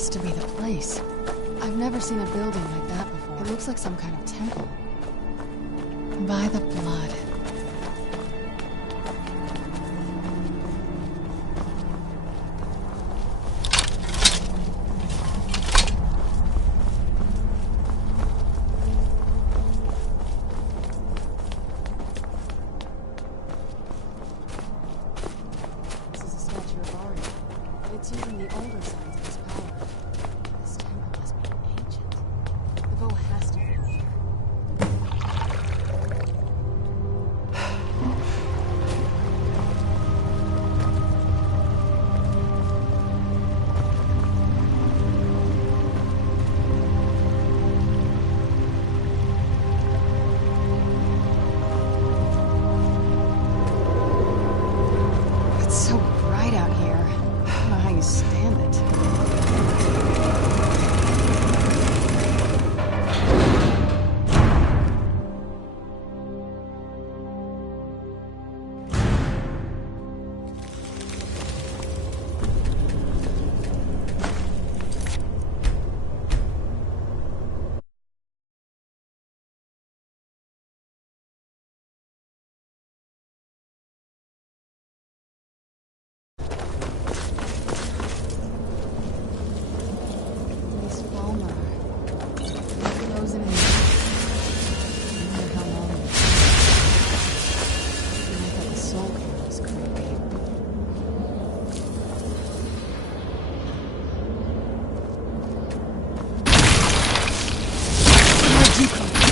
has to be the place. I've never seen a building like that before. It looks like some kind of temple. By the blood. It's using the older signs of his power. This temple must be ancient. The bow has to be here. It's so bright out here. I don't know how you stand it. Frozen in the I wonder how long it is. I thought the soul camp was creepy. Where'd you come from?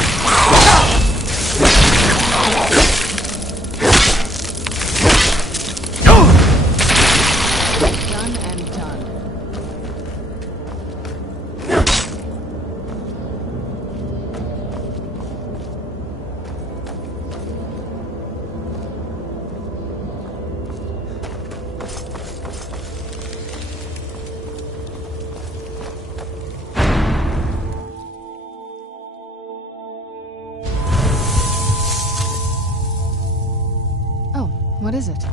Done and done. What is it?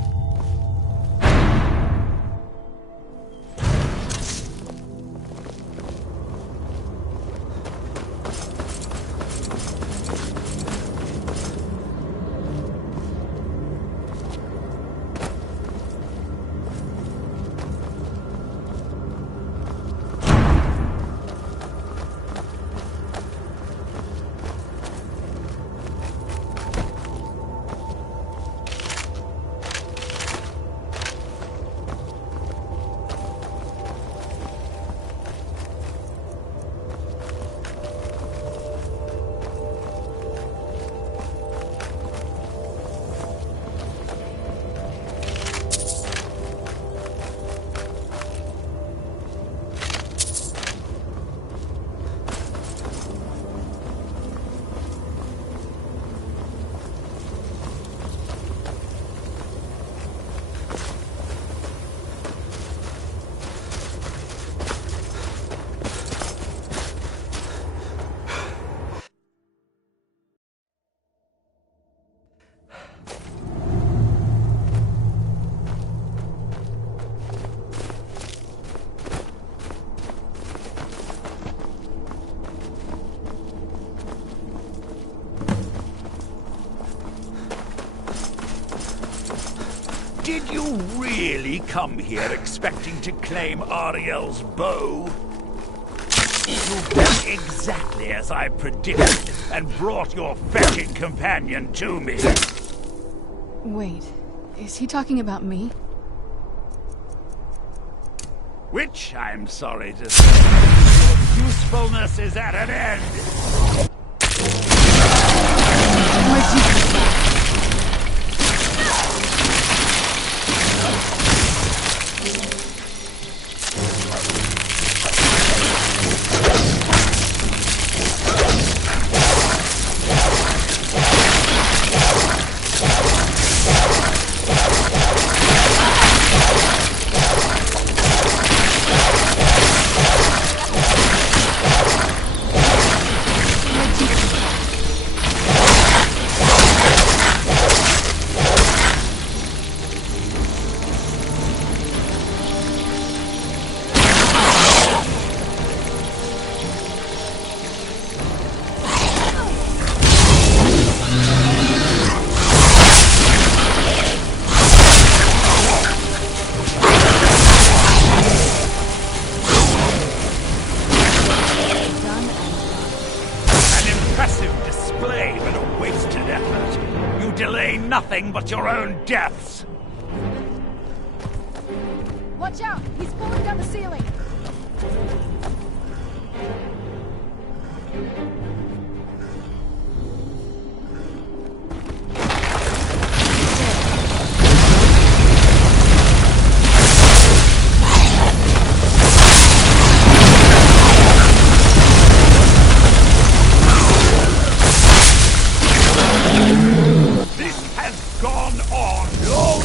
Did you really come here expecting to claim Ariel's bow? You've done exactly as I predicted and brought your fetching companion to me. Wait, is he talking about me? Which, I'm sorry to say, your usefulness is at an end. Where'd you come from? nothing but your own deaths. Watch out! He's pulling down the ceiling! This has gone on long.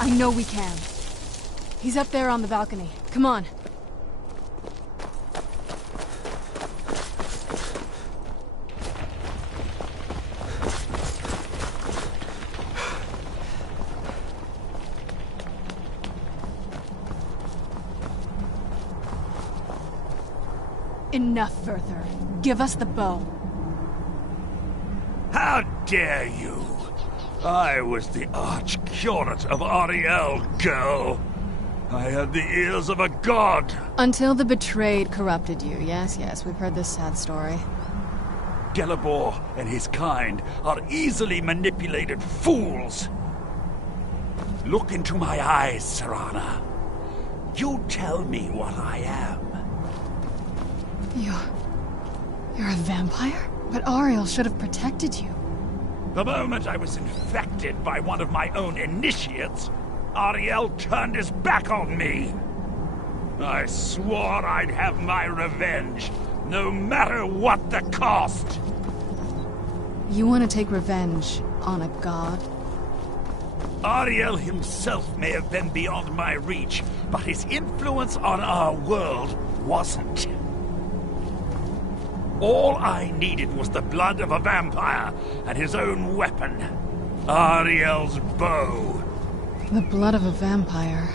I know we can. He's up there on the balcony. Come on. Enough, Werther. Give us the bow. How dare you! I was the arch-curate of Ariel, girl. I had the ears of a god. Until the betrayed corrupted you. Yes, yes, we've heard this sad story. Gelibor and his kind are easily manipulated fools. Look into my eyes, Serana. You tell me what I am. You're a vampire? But Ariel should have protected you. The moment I was infected by one of my own initiates, Ariel turned his back on me. I swore I'd have my revenge, no matter what the cost. You want to take revenge on a god? Ariel himself may have been beyond my reach, but his influence on our world wasn't. All I needed was the blood of a vampire and his own weapon, Ariel's bow. The blood of a vampire.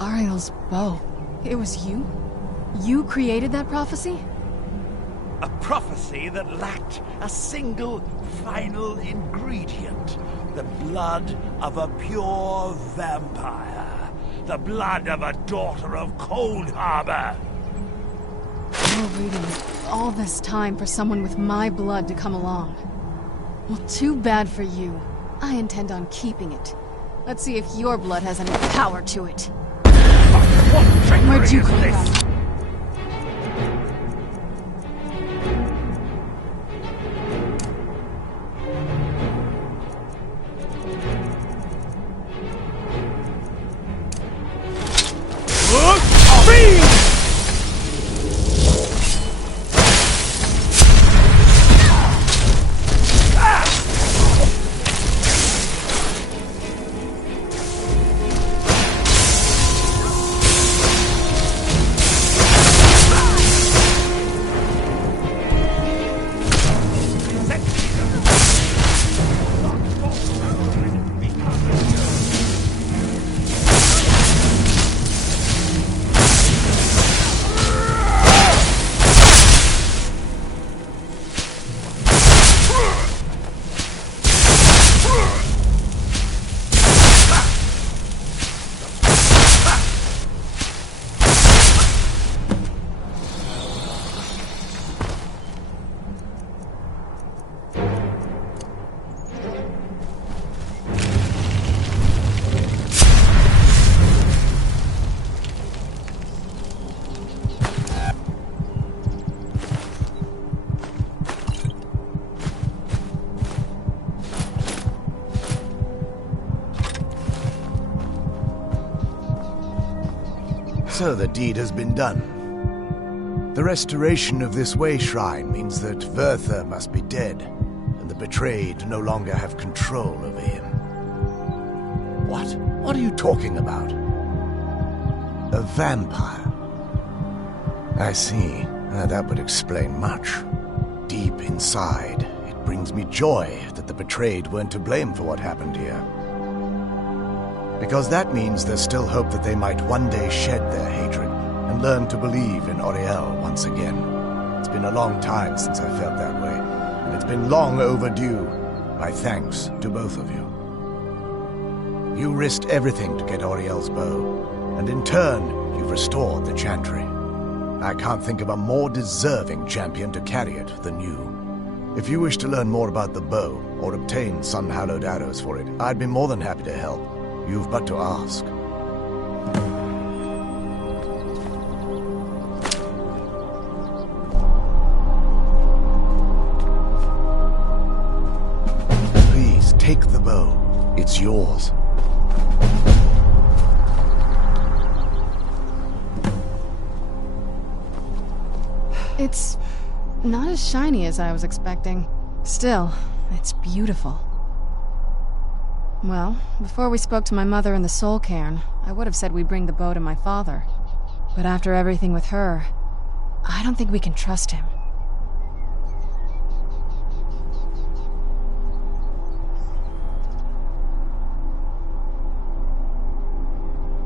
Ariel's bow. It was you? You created that prophecy? A prophecy that lacked a single final ingredient. The blood of a pure vampire. The blood of a daughter of Cold Harbor. You're waiting all this time for someone with my blood to come along. Well, too bad for you. I intend on keeping it. Let's see if your blood has any power to it. Where'd you come from? So the deed has been done. The restoration of this way shrine means that Verther must be dead, and the betrayed no longer have control over him. What? What are you talking about? A vampire? I see. That would explain much. Deep inside, it brings me joy that the betrayed weren't to blame for what happened here. Because that means there's still hope that they might one day shed their hatred and learn to believe in Auriel once again. It's been a long time since I felt that way, and it's been long overdue. My thanks to both of you. You risked everything to get Auriel's bow, and in turn, you've restored the Chantry. I can't think of a more deserving champion to carry it than you. If you wish to learn more about the bow, or obtain some hallowed arrows for it, I'd be more than happy to help. You've but to ask. Please, take the bow. It's yours. It's not as shiny as I was expecting. Still, it's beautiful. Well, before we spoke to my mother in the Soul Cairn, I would have said we'd bring the bow to my father. But after everything with her, I don't think we can trust him.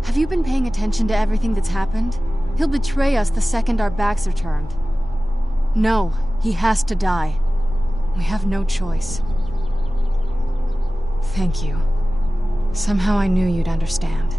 Have you been paying attention to everything that's happened? He'll betray us the second our backs are turned. No, he has to die. We have no choice. Thank you. Somehow I knew you'd understand.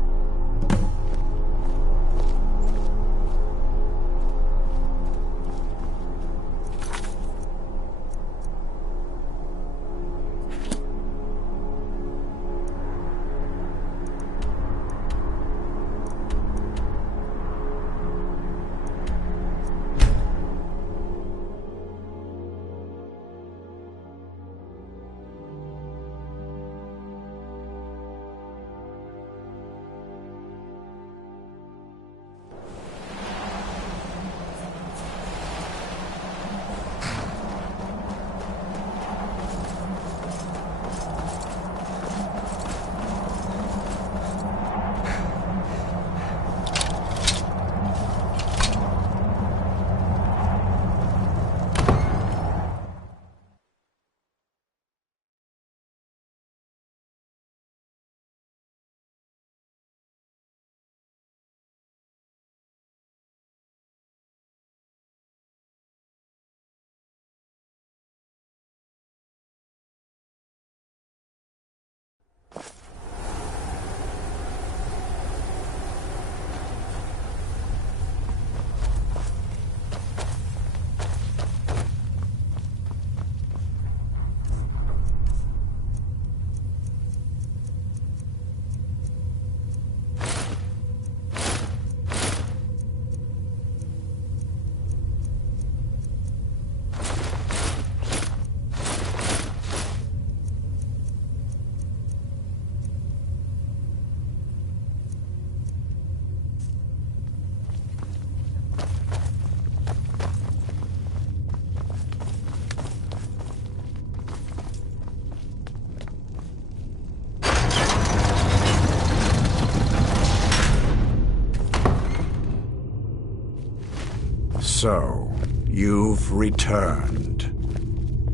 So, you've returned.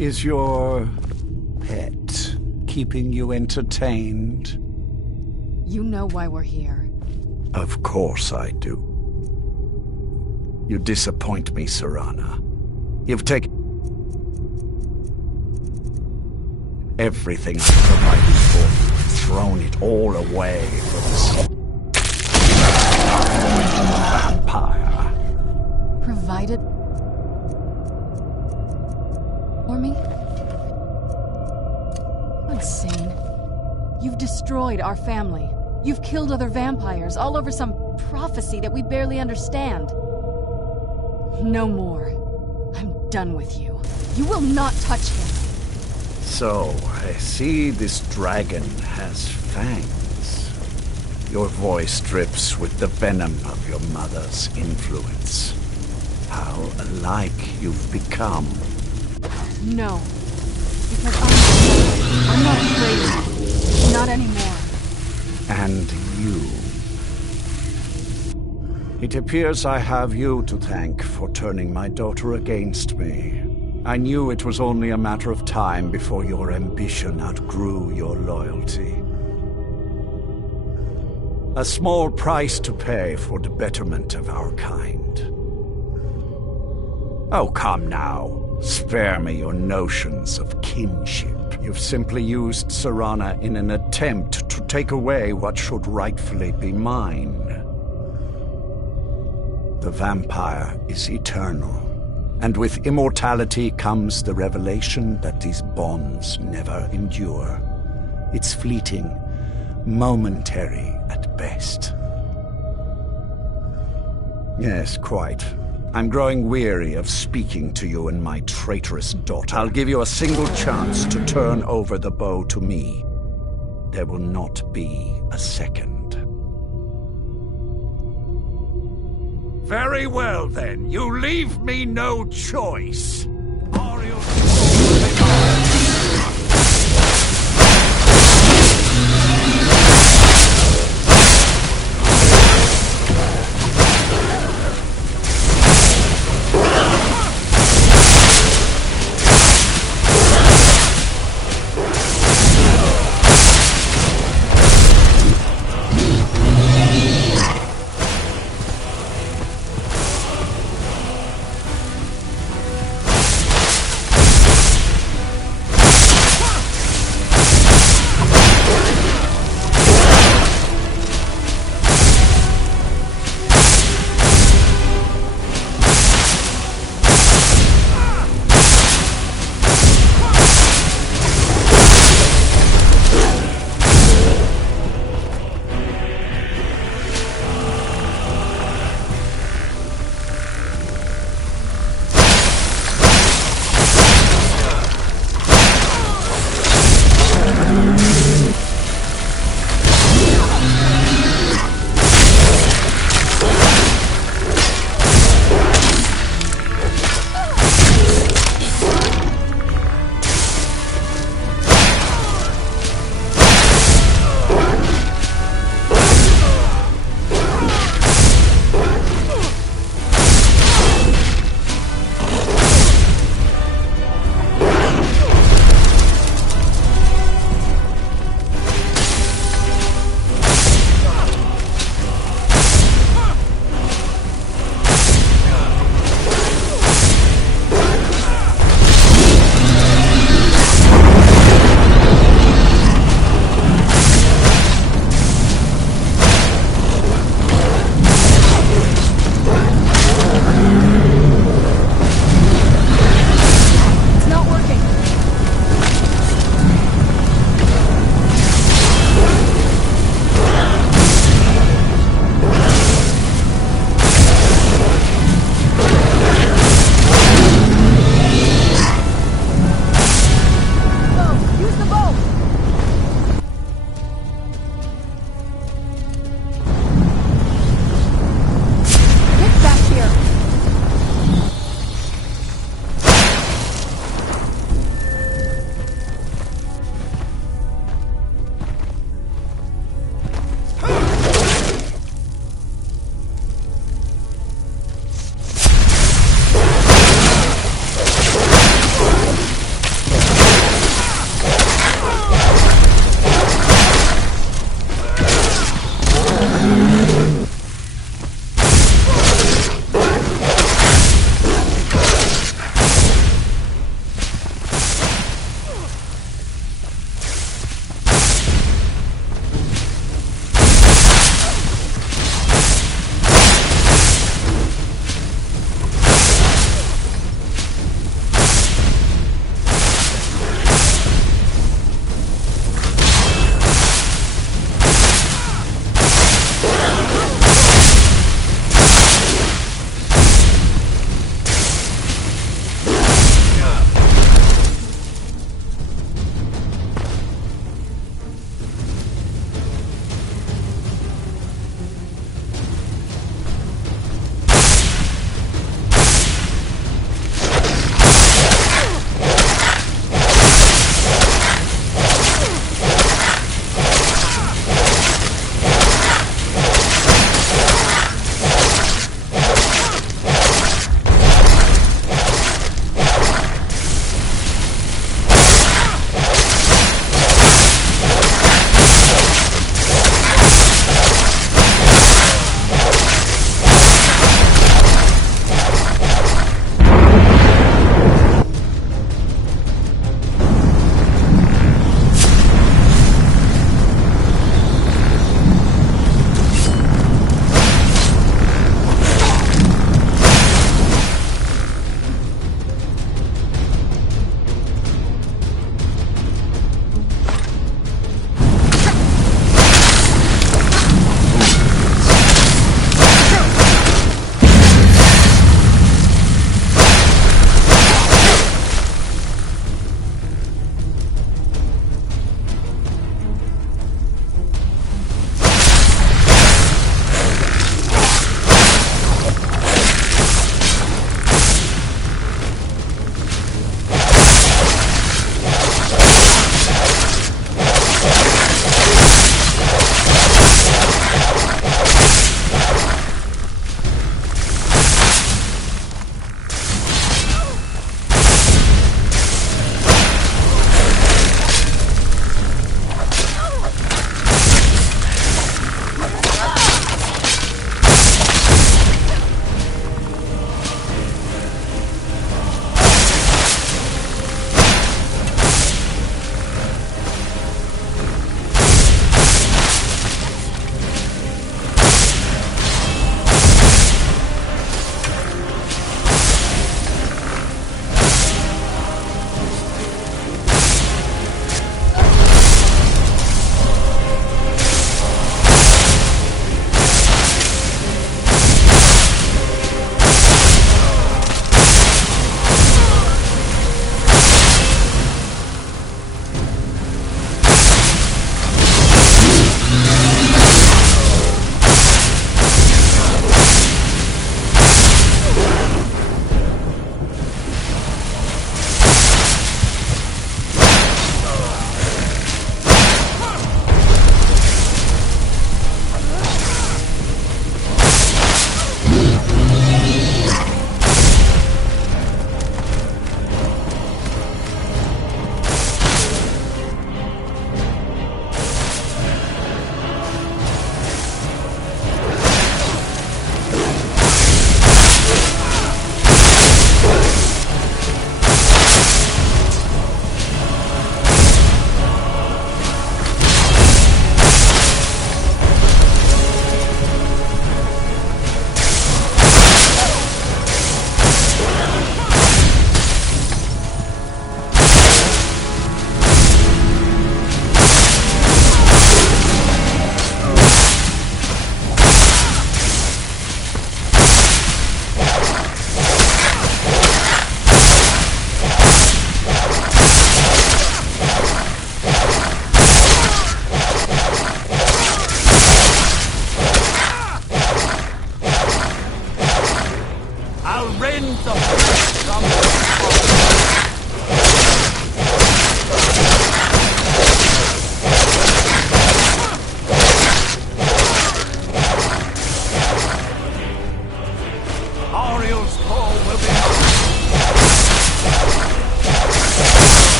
Is your pet keeping you entertained? You know why we're here. Of course I do. You disappoint me, Serana. You've taken everything I provided for you, thrown it all away for this vampire. Provided for me? You're insane. You've destroyed our family. You've killed other vampires, all over some prophecy that we barely understand. No more. I'm done with you. You will not touch him. So, I see this dragon has fangs. Your voice drips with the venom of your mother's influence. how alike you've become. No. Because I'm not afraid of you. Not anymore. And you. It appears I have you to thank for turning my daughter against me. I knew it was only a matter of time before your ambition outgrew your loyalty. A small price to pay for the betterment of our kind. Oh, come now. Spare me your notions of kinship. You've simply used Serana in an attempt to take away what should rightfully be mine. The vampire is eternal, and with immortality comes the revelation that these bonds never endure. It's fleeting, momentary at best. Yes, quite. I'm growing weary of speaking to you and my traitorous daughter. I'll give you a single chance to turn over the bow to me. There will not be a second. Very well, then. You leave me no choice.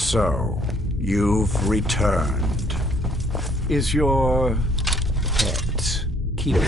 So, you've returned. Is your pet keeping?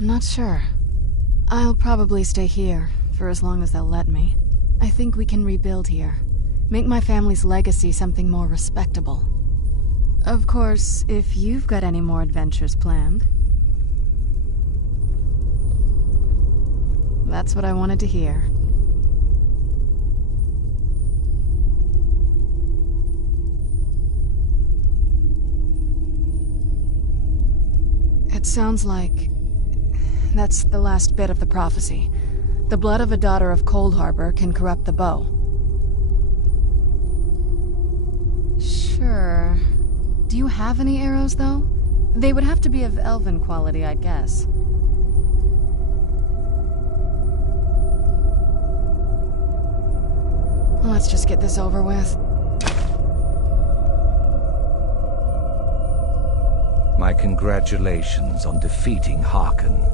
I'm not sure. I'll probably stay here, for as long as they'll let me. I think we can rebuild here. Make my family's legacy something more respectable. Of course, if you've got any more adventures planned. That's what I wanted to hear. It sounds like that's the last bit of the prophecy. The blood of a daughter of Cold Harbor can corrupt the bow. Sure. Do you have any arrows, though? They would have to be of elven quality, I'd guess. Let's just get this over with. My congratulations on defeating Harkon.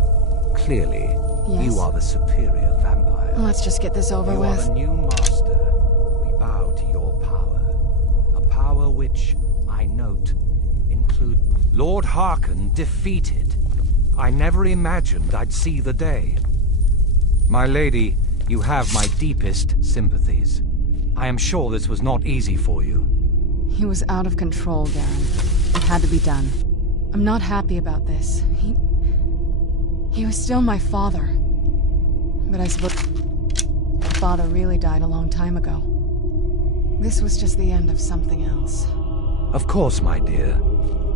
Clearly, Yes? you are the superior vampire. Let's just get this over You with. are a new master. We bow to your power. A power which, I note, include... Lord Harkon defeated. I never imagined I'd see the day. My lady, you have my deepest sympathies. I am sure this was not easy for you. He was out of control, Darren. It had to be done. I'm not happy about this. He was still my father. But I suppose my father really died a long time ago. This was just the end of something else. Of course, my dear.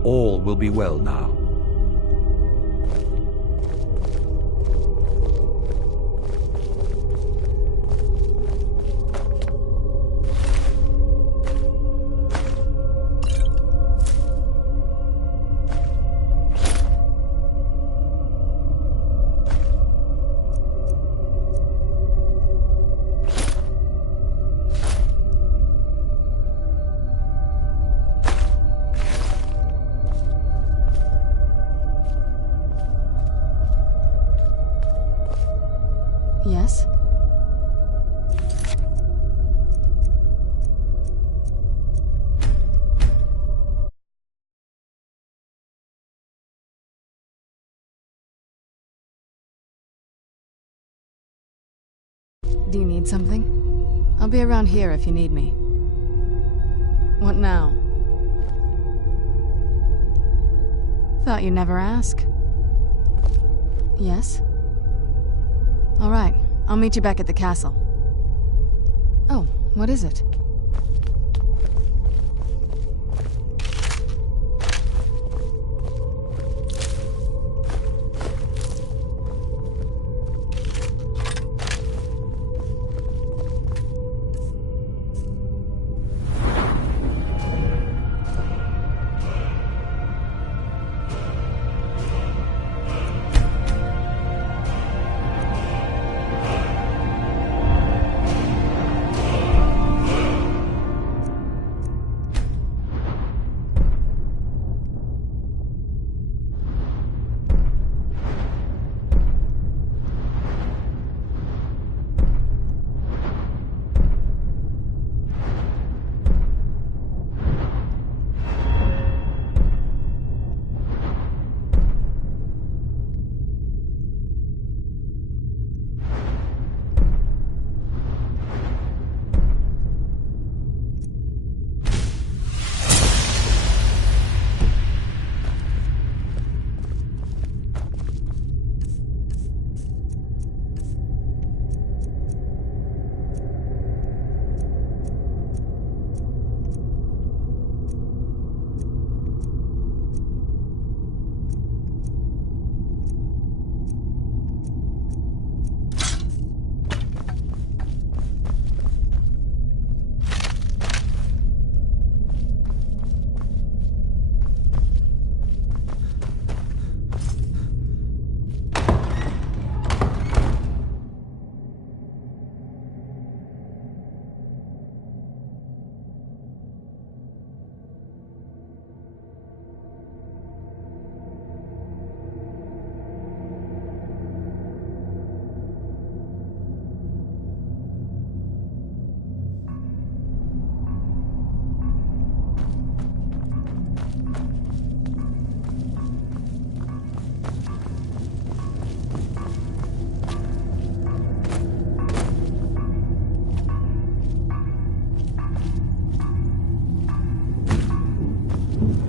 All will be well now. Yes? Do you need something? I'll be around here if you need me. What now? Thought you'd never ask. Yes? All right, I'll meet you back at the castle. Oh, what is it?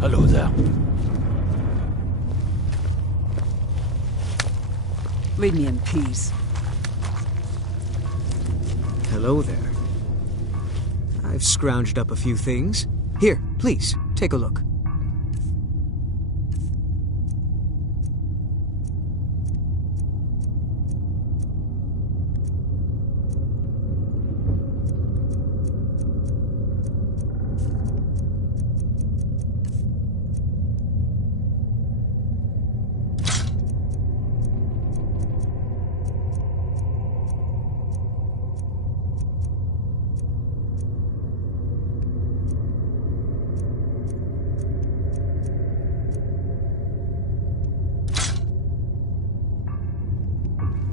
Hello there. Leave me in peace. Hello there. I've scrounged up a few things. Here, please, take a look.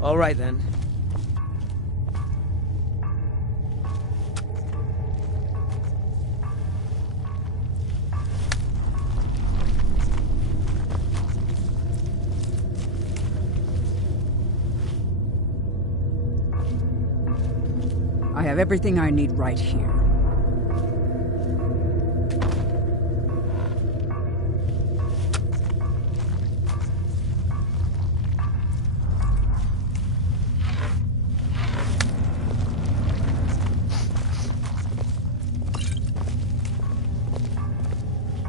All right, then. I have everything I need right here.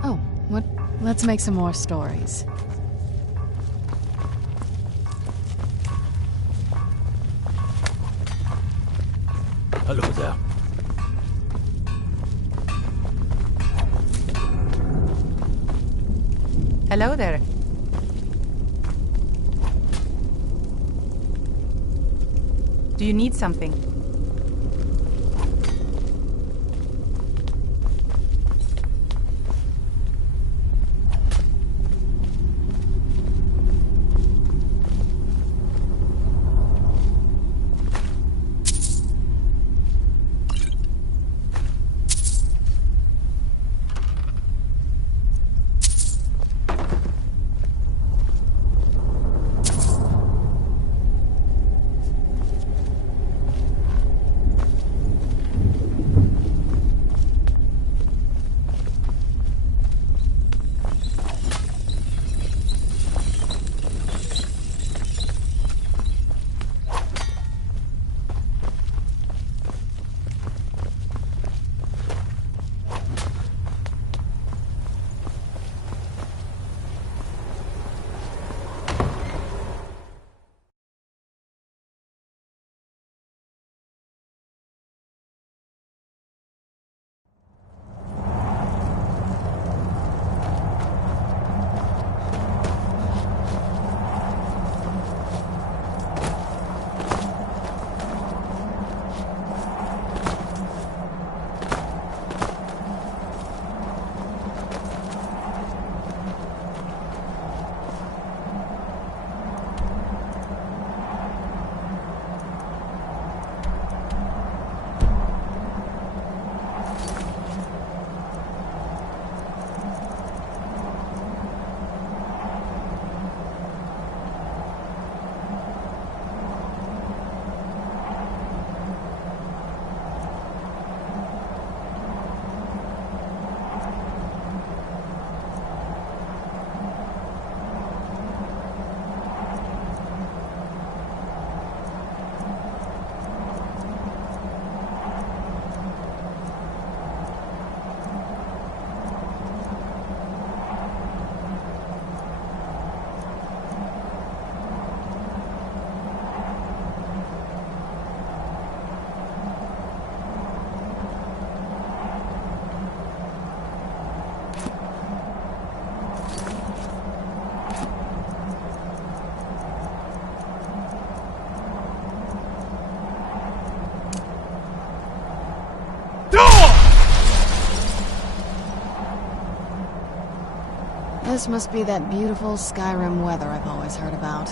Oh, what? Let's make some more stories. Hello there. Hello there. Do you need something? This must be that beautiful Skyrim weather I've always heard about.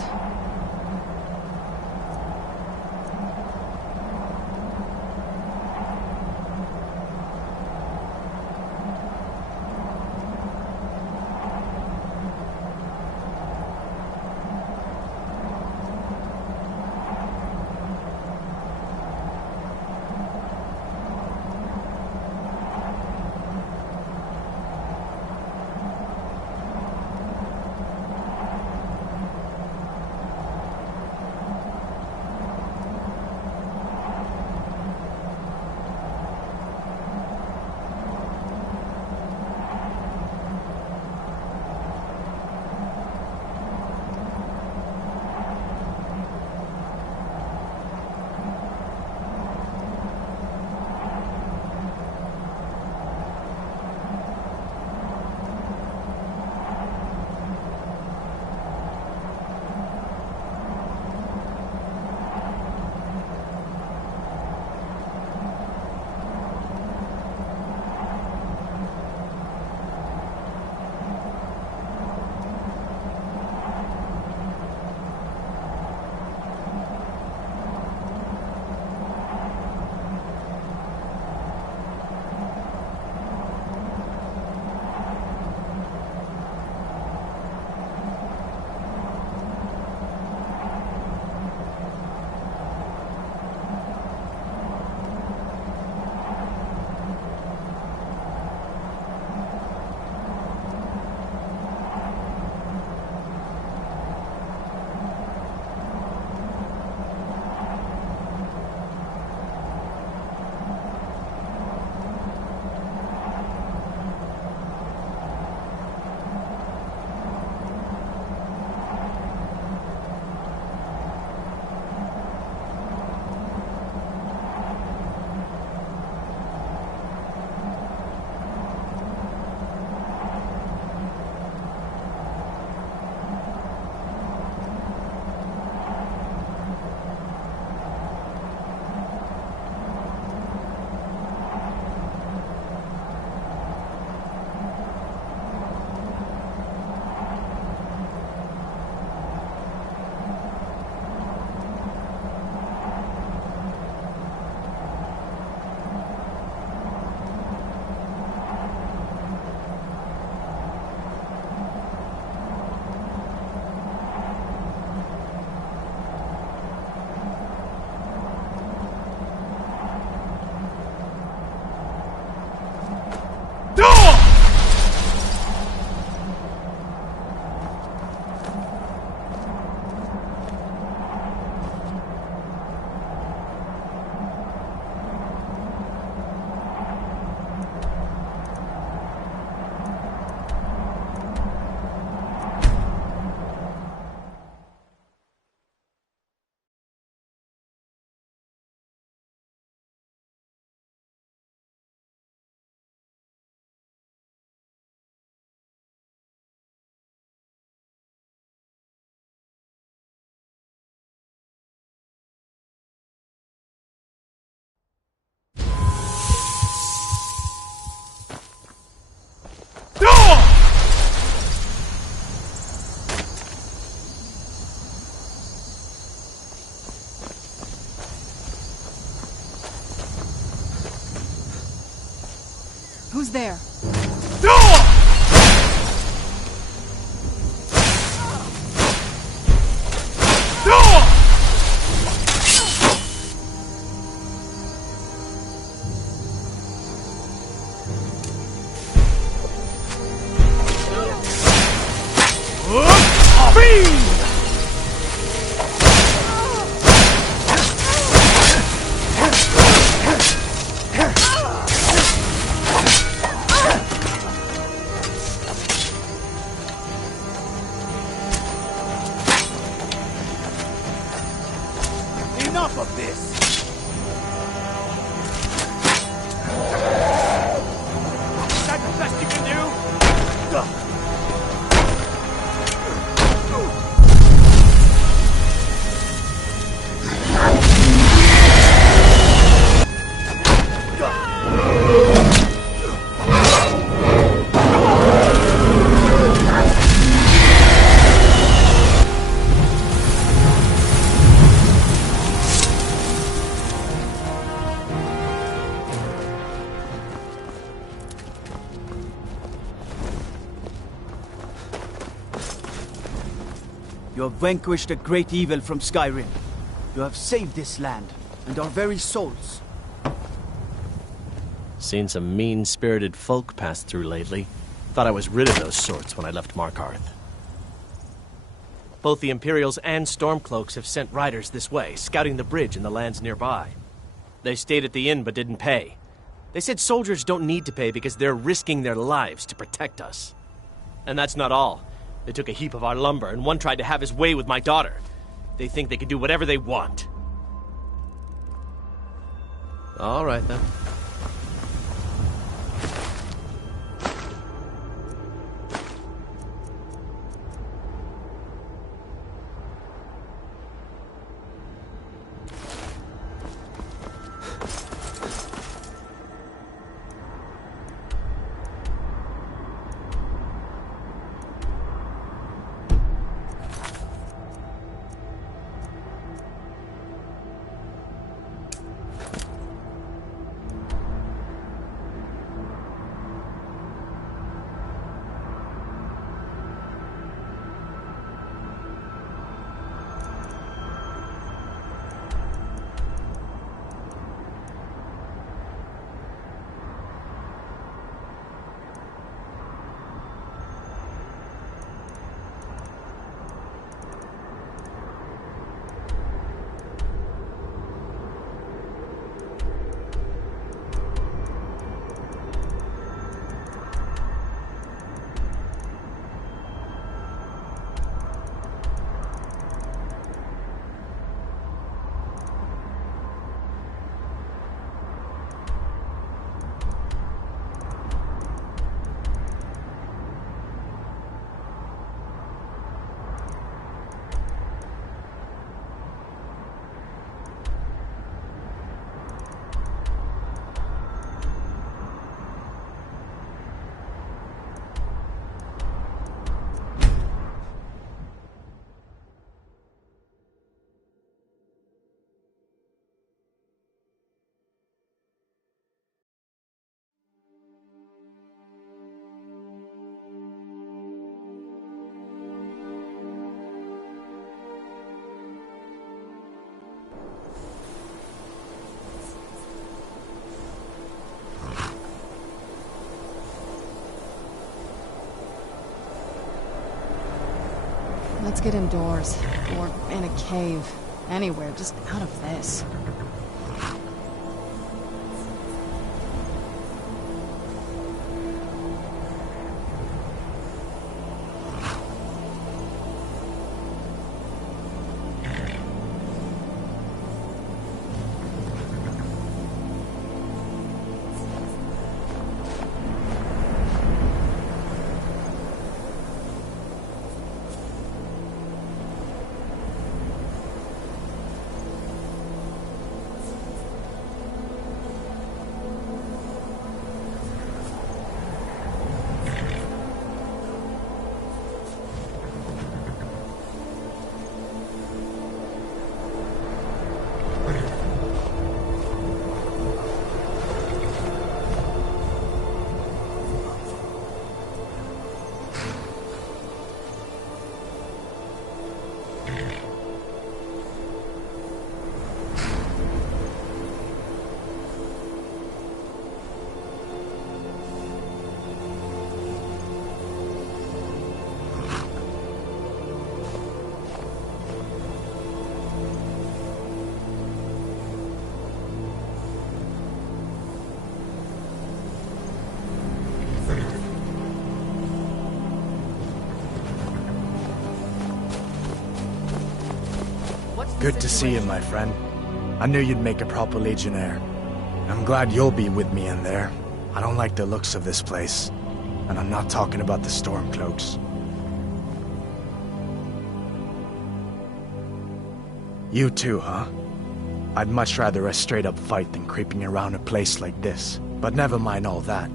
Who's there? Enough of this! Is that the best you can do? You have vanquished a great evil from Skyrim. You have saved this land, and our very souls. Seen some mean-spirited folk pass through lately. Thought I was rid of those sorts when I left Markarth. Both the Imperials and Stormcloaks have sent riders this way, scouting the bridge and the lands nearby. They stayed at the inn but didn't pay. They said soldiers don't need to pay because they're risking their lives to protect us. And that's not all. They took a heap of our lumber, and one tried to have his way with my daughter. They think they can do whatever they want. All right, then. Let's get indoors. Or in a cave. Anywhere, just out of this. Good to see you, my friend. I knew you'd make a proper legionnaire. I'm glad you'll be with me in there. I don't like the looks of this place. And I'm not talking about the Stormcloaks. You too, huh? I'd much rather a straight-up fight than creeping around a place like this. But never mind all that.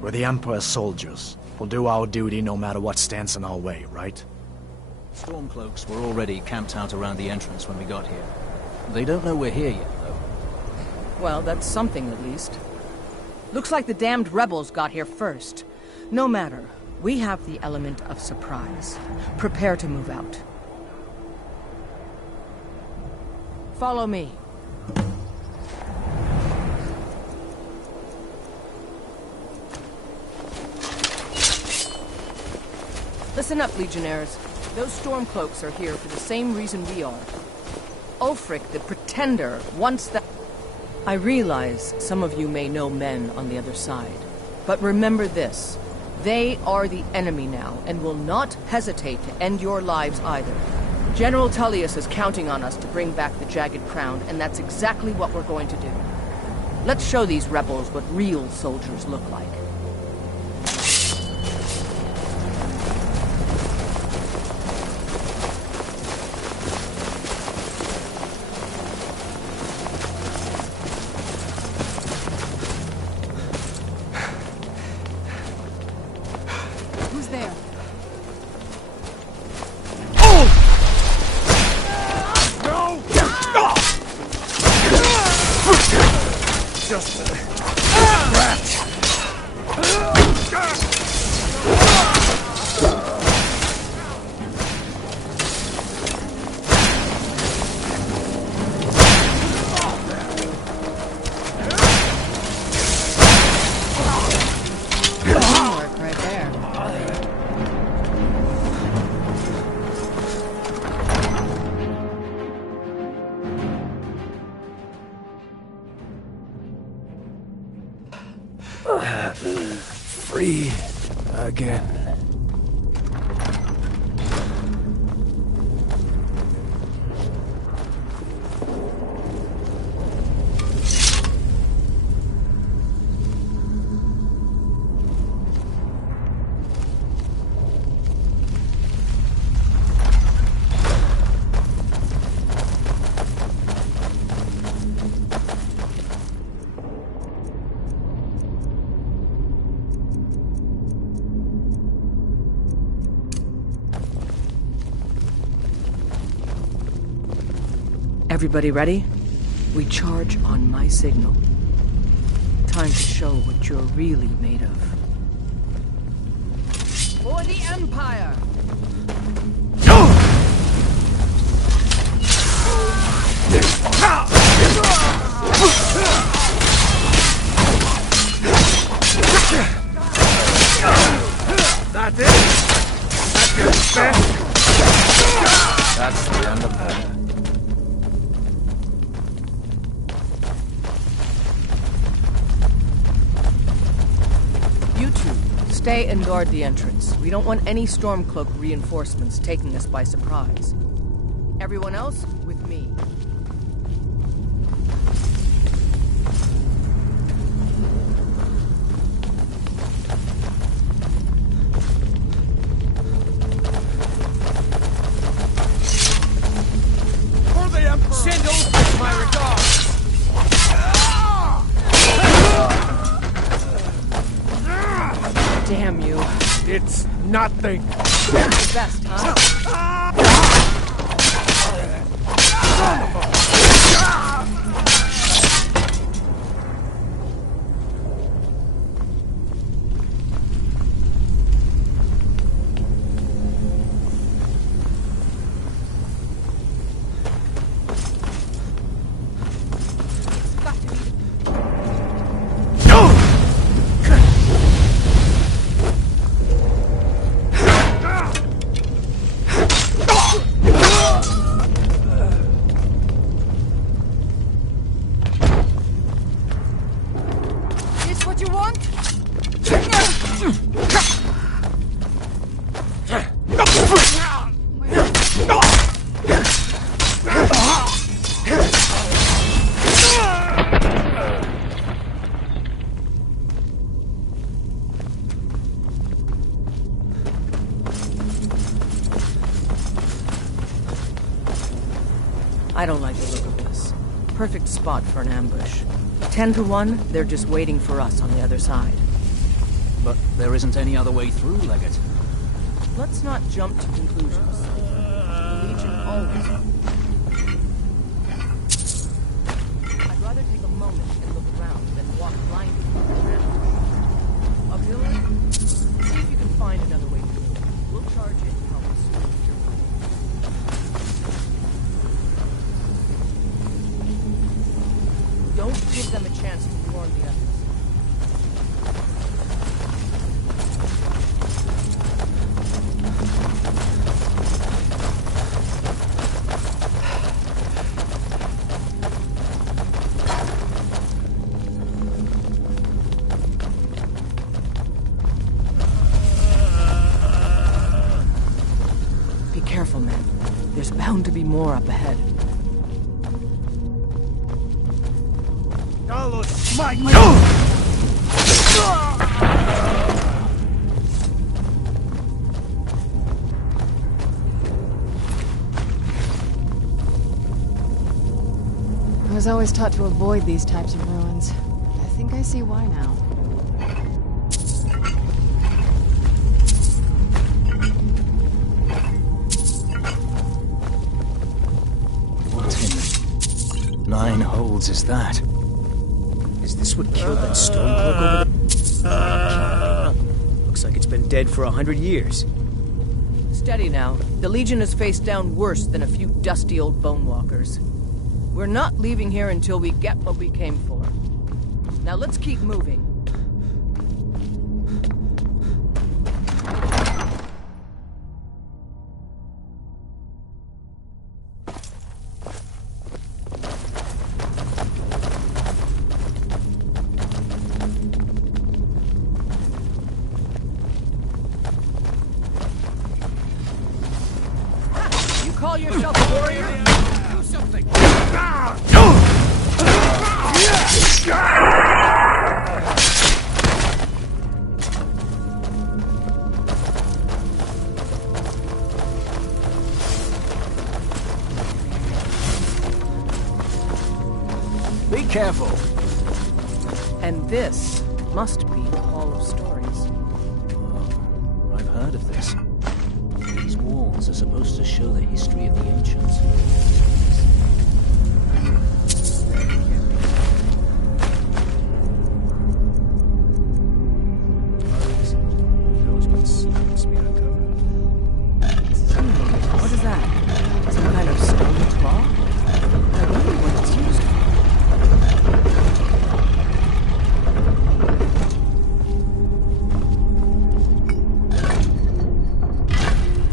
We're the Emperor's soldiers. We'll do our duty no matter what stands in our way, right? Stormcloaks were already camped out around the entrance when we got here. They don't know we're here yet, though. Well, that's something at least. Looks like the damned rebels got here first. No matter. We have the element of surprise. Prepare to move out. Follow me. Listen up, Legionnaires. Those Stormcloaks are here for the same reason we are. Ulfric, the Pretender, wants that... I realize some of you may know men on the other side. But remember this. They are the enemy now, and will not hesitate to end your lives either. General Tullius is counting on us to bring back the Jagged Crown, and that's exactly what we're going to do. Let's show these rebels what real soldiers look like. Free again. Everybody ready? We charge on my signal. Time to show what you're really made of. For the Empire! That's it? That's your best? That's the end of that. Stay and guard the entrance. We don't want any Stormcloak reinforcements taking us by surprise. Everyone else, with me. For the Emperor! Send Ulfric my regards! Damn you. It's nothing. The best, huh? I don't like the look of this. Perfect spot for an ambush. 10 to 1, they're just waiting for us on the other side. But there isn't any other way through, Legate. Let's not jump to conclusions. The Legion always... I'd rather take a moment and look around than walk blindly into an ambush. Auxiliary, see if you can find another way through. We'll charge in and help us. Don't give them a chance to warn the others. Be careful, men. There's bound to be more up ahead. I was always taught to avoid these types of ruins. I think I see why now. What in 9 holes is that? Is this what killed that stormcloak over there? Looks like it's been dead for 100 years. Steady now. The Legion is faced down worse than a few dusty old bone walkers. We're not leaving here until we get what we came for. Now let's keep moving. You call yourself a warrior? Do something! Be careful. And this must be the Hall of Stories. Oh, I've heard of this. These walls are supposed to show the history of the ancients. What is that? Some kind of stone claw? I wonder what it's used for.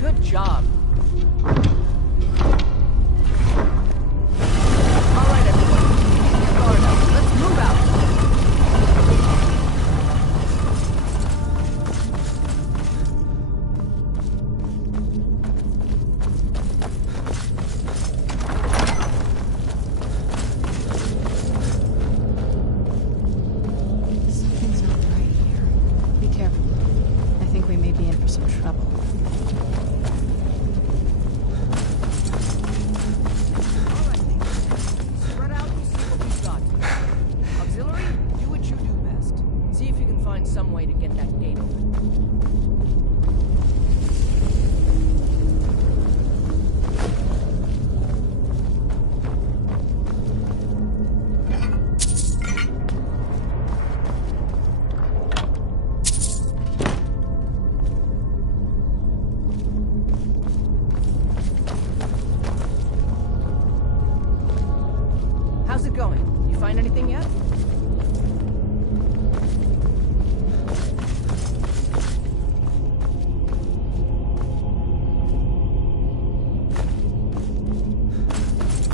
Good job. All right, everyone. Keep your guard up. Let's move out. Something's not right here. Be careful. I think we may be in for some trouble. Spread out and see what we've got. Auxiliary, do what you do best. See if you can find some way to get that gate open. How's it going? You find anything yet?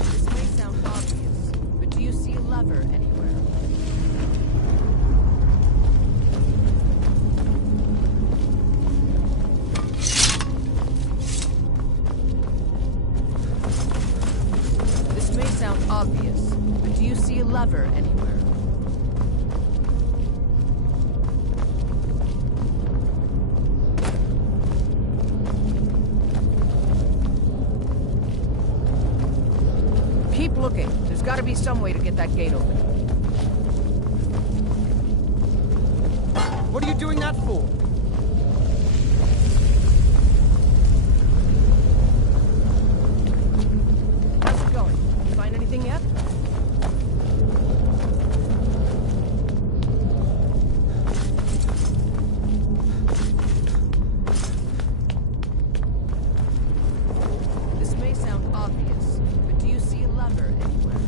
This may sound obvious, but do you see a lever anywhere? This may sound obvious, but do you see a lever anywhere? There's gotta be some way to get that gate open. What are you doing that for? How's it going? You find anything yet? This may sound obvious, but do you see a lever anywhere?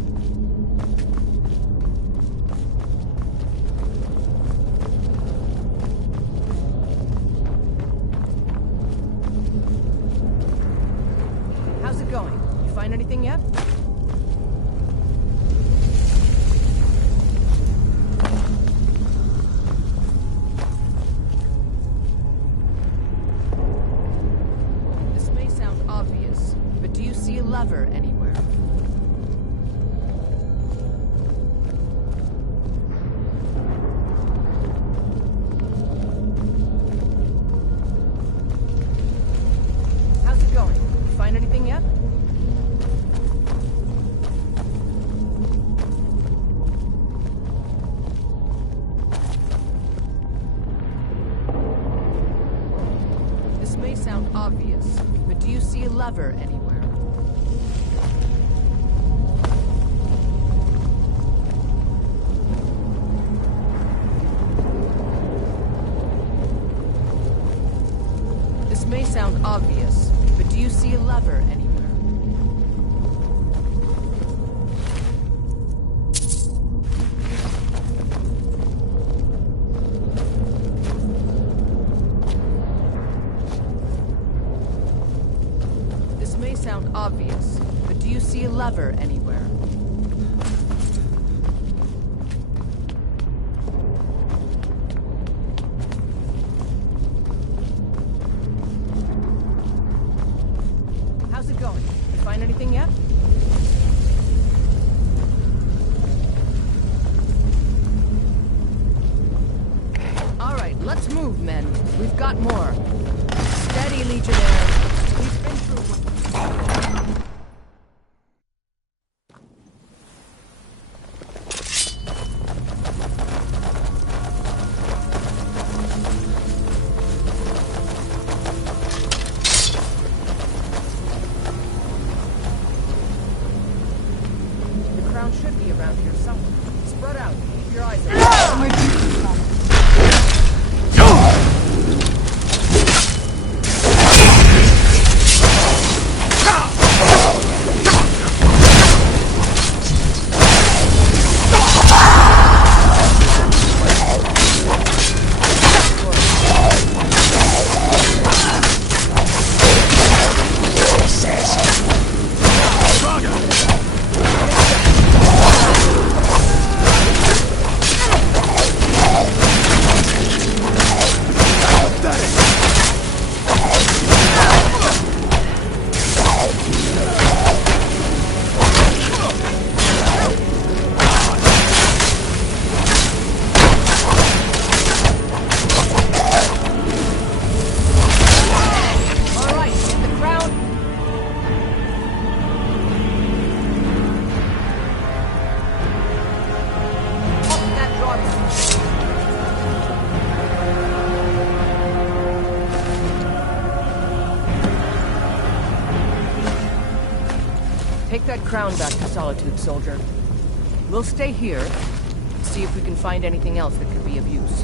How's it going? You find anything yet? This may sound obvious, but do you see a lever anywhere? How's it going? You find anything yet? This may sound obvious, but do you see a lever anywhere? This may sound obvious, but do you see a lever anywhere? This may sound obvious, but do you see a lever anywhere? How's it going? You find anything yet? All right, let's move, men. We've got more. Steady, Legionnaires. We've been through what... The crown should be around here somewhere. Spread out. Keep your eyes open. Where'd you come from? All right, the crown. Up that drawbridge. Take that crown back to Solitude, soldier. We'll stay here, see if we can find anything else that could be of use.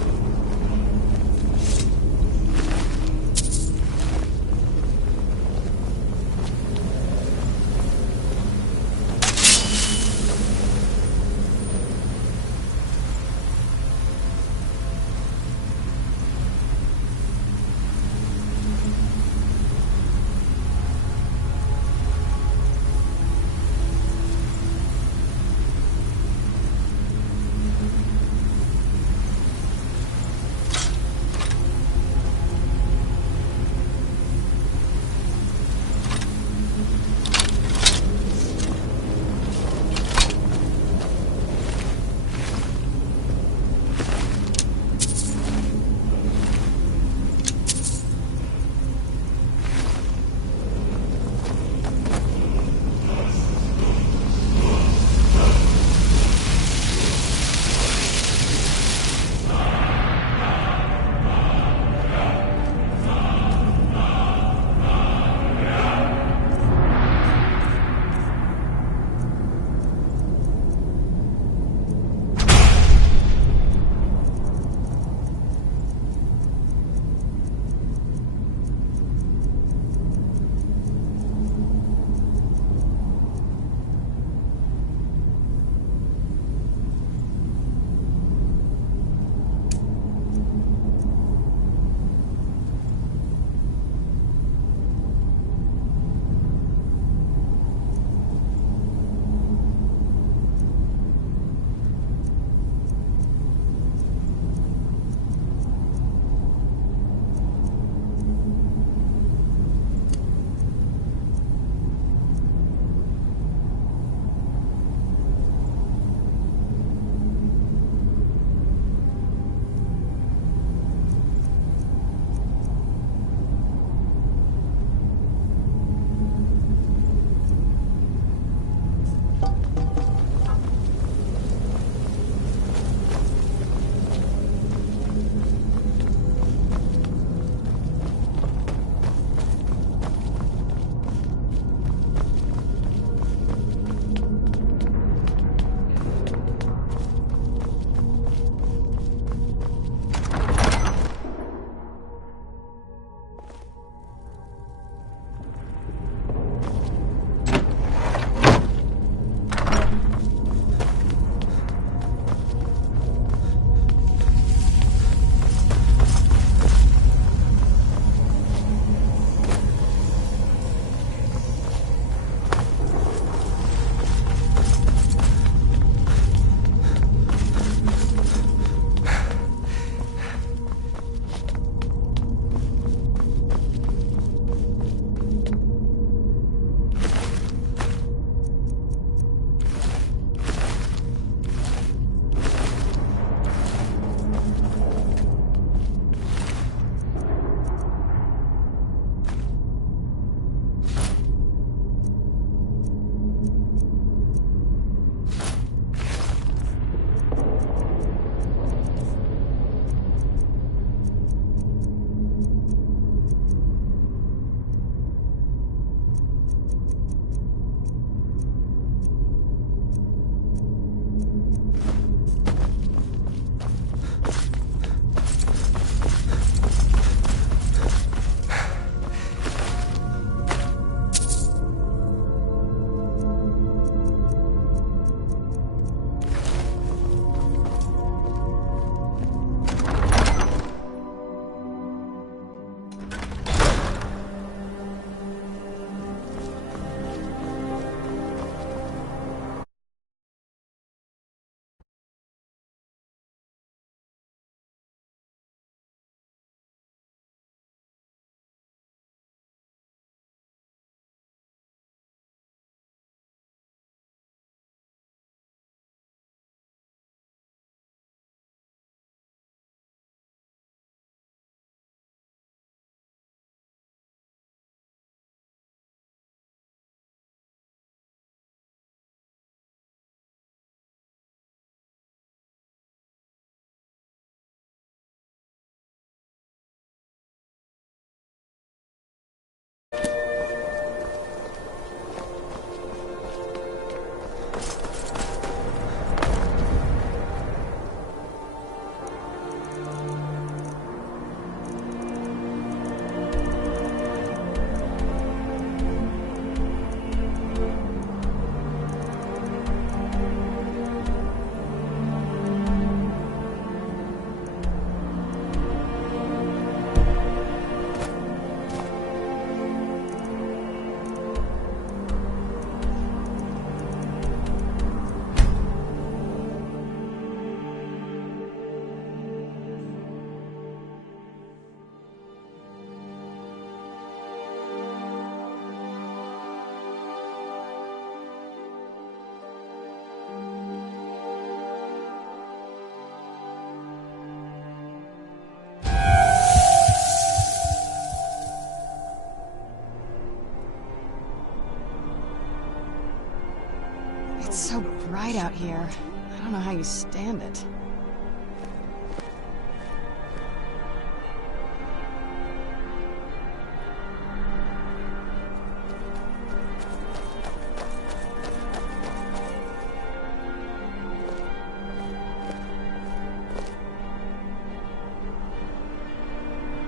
so bright out here. I don't know how you stand it.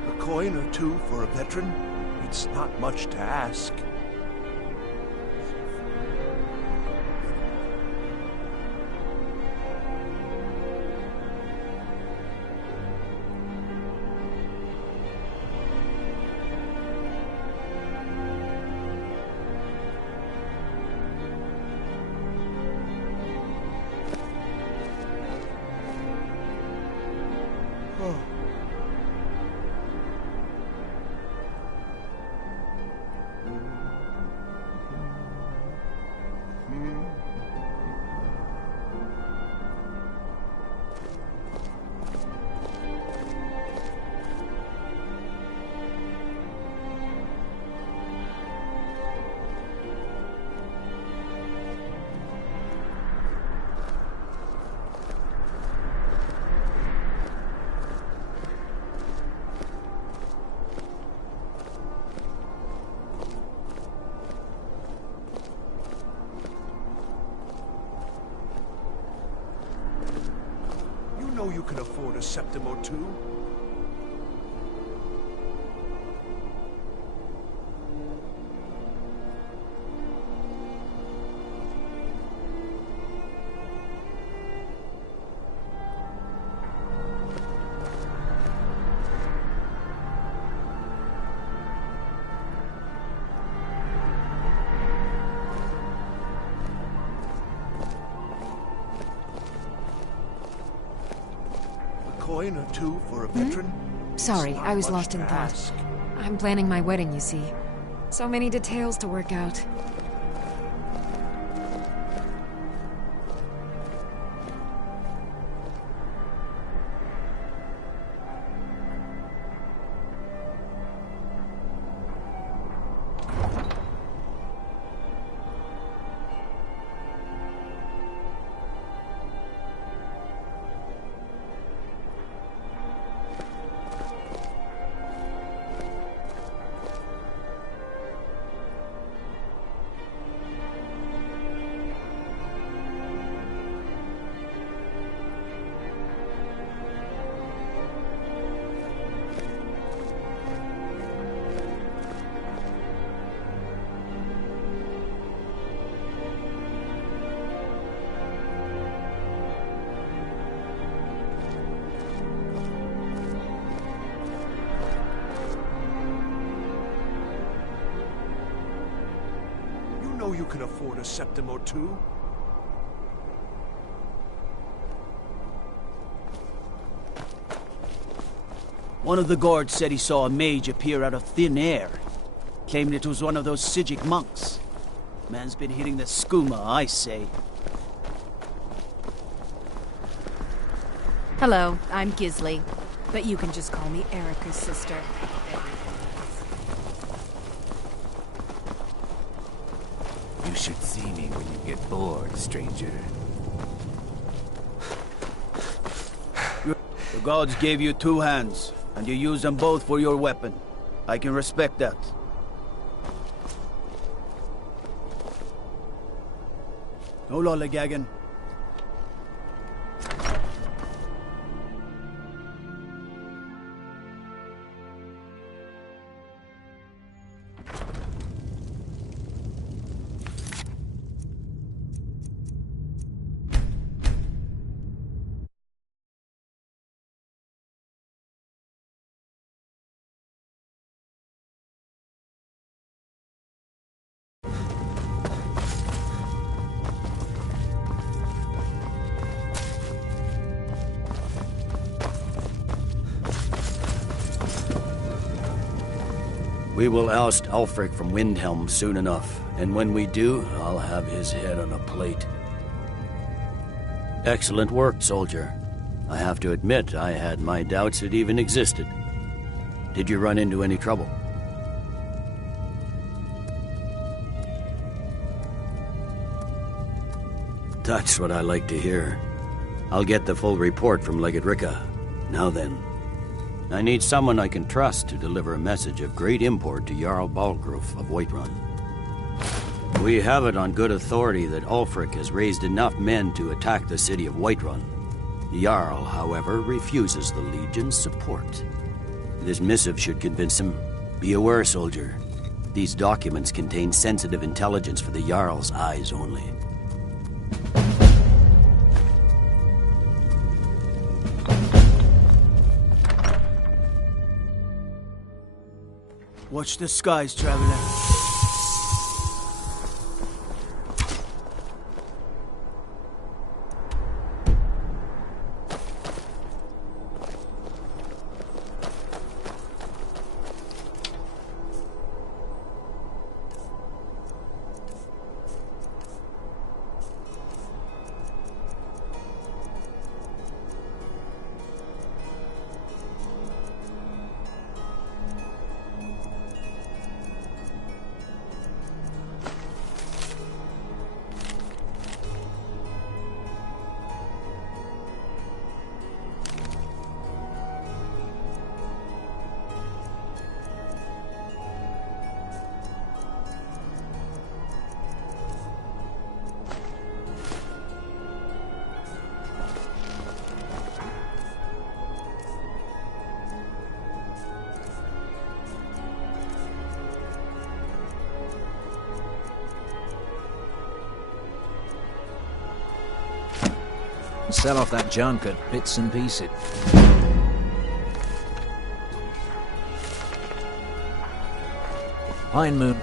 A coin or two for a veteran? It's not much to ask. You can afford a septim or two. Coin or two for a veteran? Sorry, I was lost in thought. I'm planning my wedding, you see. So many details to work out. You can afford a septim or two. One of the guards said he saw a mage appear out of thin air. Claimed it was one of those Sijic monks. Man's been hitting the skooma, I say. Hello, I'm Gisli, but you can just call me Erica's sister. You should see me when you get bored, stranger. The gods gave you 2 hands, and you use them both for your weapon. I can respect that. No lollygagging. We will oust Ulfric from Windhelm soon enough, and when we do, I'll have his head on a plate. Excellent work, soldier. I have to admit, I had my doubts it even existed. Did you run into any trouble? That's what I like to hear. I'll get the full report from Legate Ricca. Now then, I need someone I can trust to deliver a message of great import to Jarl Balgruf of Whiterun. We have it on good authority that Ulfric has raised enough men to attack the city of Whiterun. The Jarl, however, refuses the Legion's support. This missive should convince him. Be aware, soldier. These documents contain sensitive intelligence for the Jarl's eyes only. Watch the skies, traveler. Sell off that junk at bits and pieces. Pine Moon.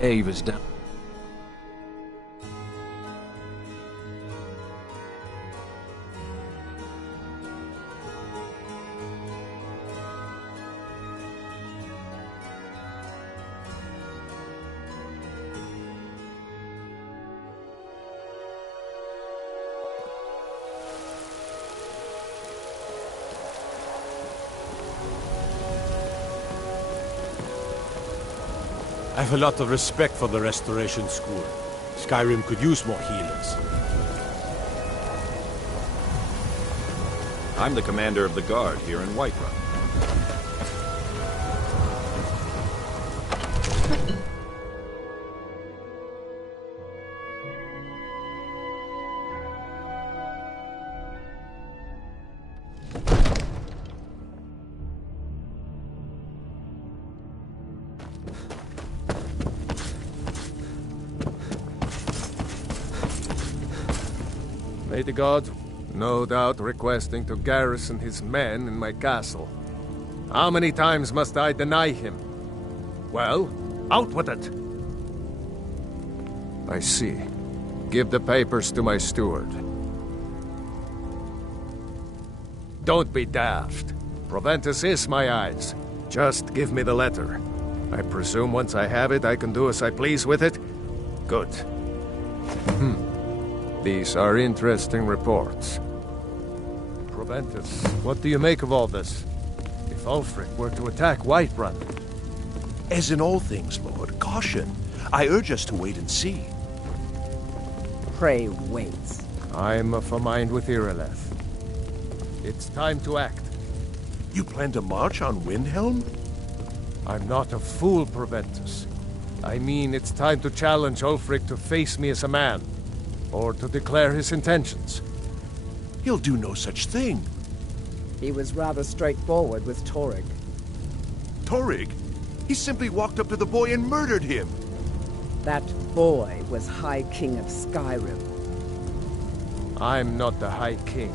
Cave is down. I have a lot of respect for the Restoration School. Skyrim could use more healers. I'm the commander of the guard here in Whiterun. May the god, no doubt requesting to garrison his men in my castle. How many times must I deny him? Well, out with it! I see. Give the papers to my steward. Don't be daft. Proventus is my eyes. Just give me the letter. I presume once I have it, I can do as I please with it? Good. These are interesting reports. Proventus, what do you make of all this? If Ulfric were to attack Whiterun? As in all things, Lord, caution. I urge us to wait and see. Pray wait. I'm of a mind with Irileth. It's time to act. You plan to march on Windhelm? I'm not a fool, Proventus. I mean, it's time to challenge Ulfric to face me as a man. Or to declare his intentions. He'll do no such thing. He was rather straightforward with Torrig. Torrig? He simply walked up to the boy and murdered him. That boy was High King of Skyrim. I'm not the High King.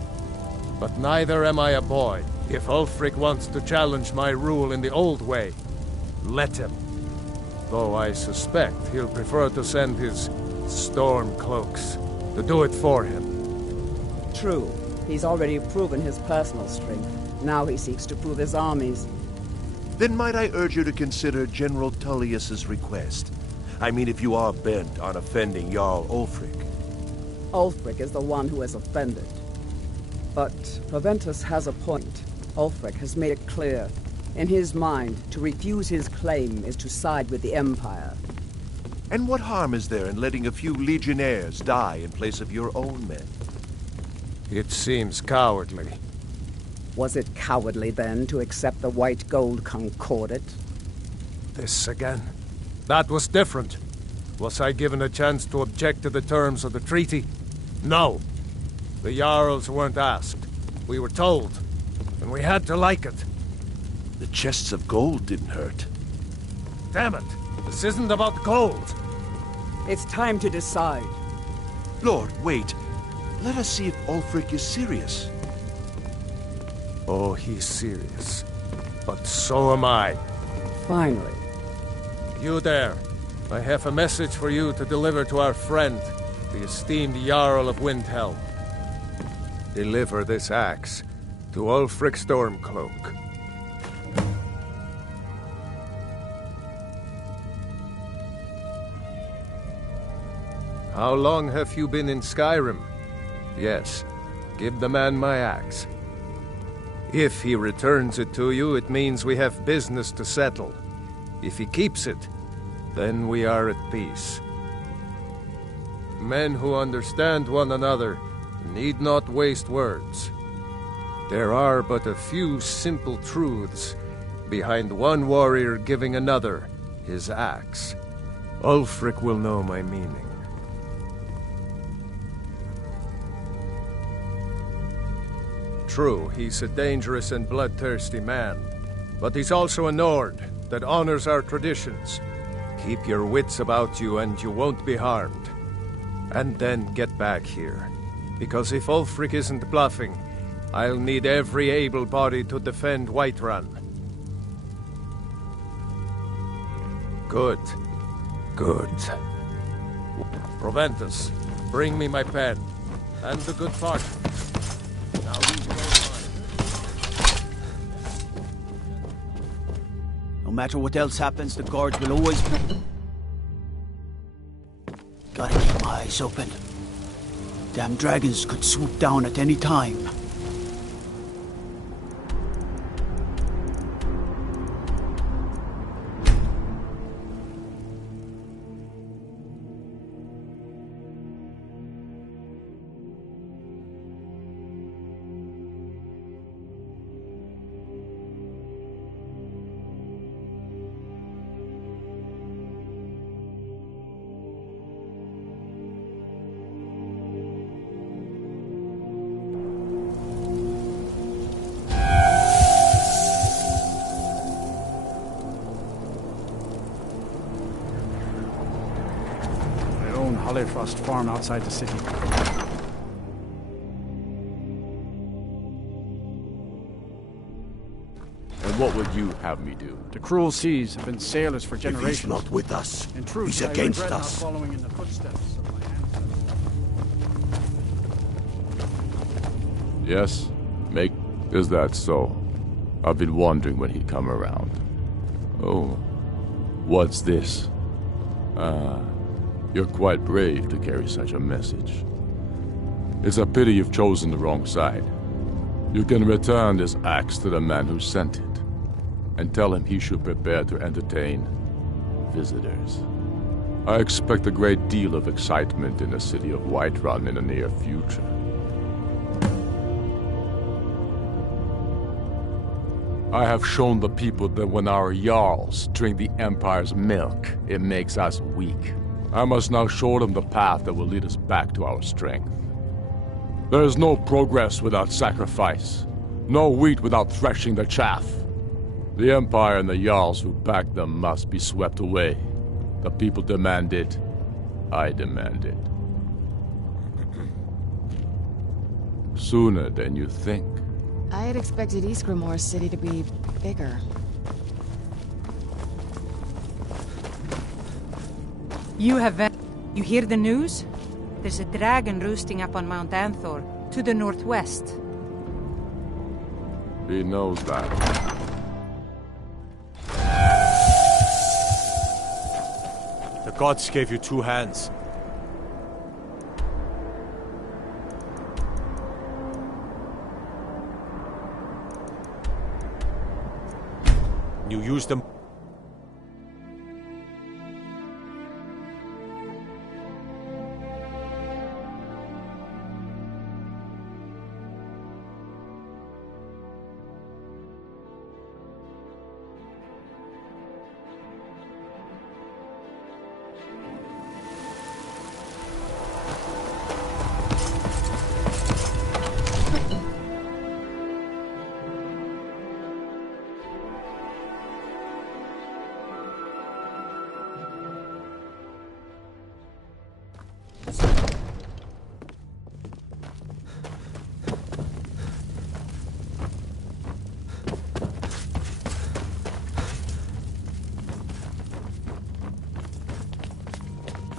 But neither am I a boy. If Ulfric wants to challenge my rule in the old way, let him. Though I suspect he'll prefer to send his storm cloaks to do it for him. True. He's already proven his personal strength. Now he seeks to prove his armies. Then might I urge you to consider General Tullius's request. I mean if you are bent on offending Jarl Ulfric. Ulfric is the one who has offended. But Proventus has a point. Ulfric has made it clear. In his mind, to refuse his claim is to side with the Empire. And what harm is there in letting a few legionnaires die in place of your own men? It seems cowardly. Was it cowardly, then, to accept the White Gold Concordat? This again? That was different. Was I given a chance to object to the terms of the treaty? No. The Jarls weren't asked. We were told. And we had to like it. The chests of gold didn't hurt. Damn it! This isn't about gold! It's time to decide. Lord, wait. Let us see if Ulfric is serious. Oh, he's serious. But so am I. Finally. You there. I have a message for you to deliver to our friend, the esteemed Jarl of Windhelm. Deliver this axe to Ulfric Stormcloak. How long have you been in Skyrim? Yes, give the man my axe. If he returns it to you, it means we have business to settle. If he keeps it, then we are at peace. Men who understand one another need not waste words. There are but a few simple truths behind one warrior giving another his axe. Ulfric will know my meaning. True, he's a dangerous and bloodthirsty man, but he's also a Nord that honors our traditions. Keep your wits about you and you won't be harmed. And then get back here, because if Ulfric isn't bluffing, I'll need every able body to defend Whiterun. Good. Good. Proventus, bring me my pen, and the good fortune. Now these are all mine. No matter what else happens, the guards will always be... Gotta keep my eyes open. Damn dragons could swoop down at any time. Frost farm outside the city. And what would you have me do? The cruel seas have been sailors for generations. If he's not with us, in truth, he's against I regret us. Not following in the footsteps of my ancestors. Yes? Make is that so? I've been wondering when he'd come around. Oh, what's this? You're quite brave to carry such a message. It's a pity you've chosen the wrong side. You can return this axe to the man who sent it, and tell him he should prepare to entertain visitors. I expect a great deal of excitement in the city of Whiterun in the near future. I have shown the people that when our Jarls drink the Empire's milk, it makes us weak. I must now show them the path that will lead us back to our strength. There is no progress without sacrifice, no wheat without threshing the chaff. The Empire and the Jarls who back them must be swept away. The people demand it. I demand it. Sooner than you think. I had expected Ysgrimmar City to be bigger. You hear the news? There's a dragon roosting up on Mount Anthor, to the northwest. He knows that. The Gods gave you two hands. You used them.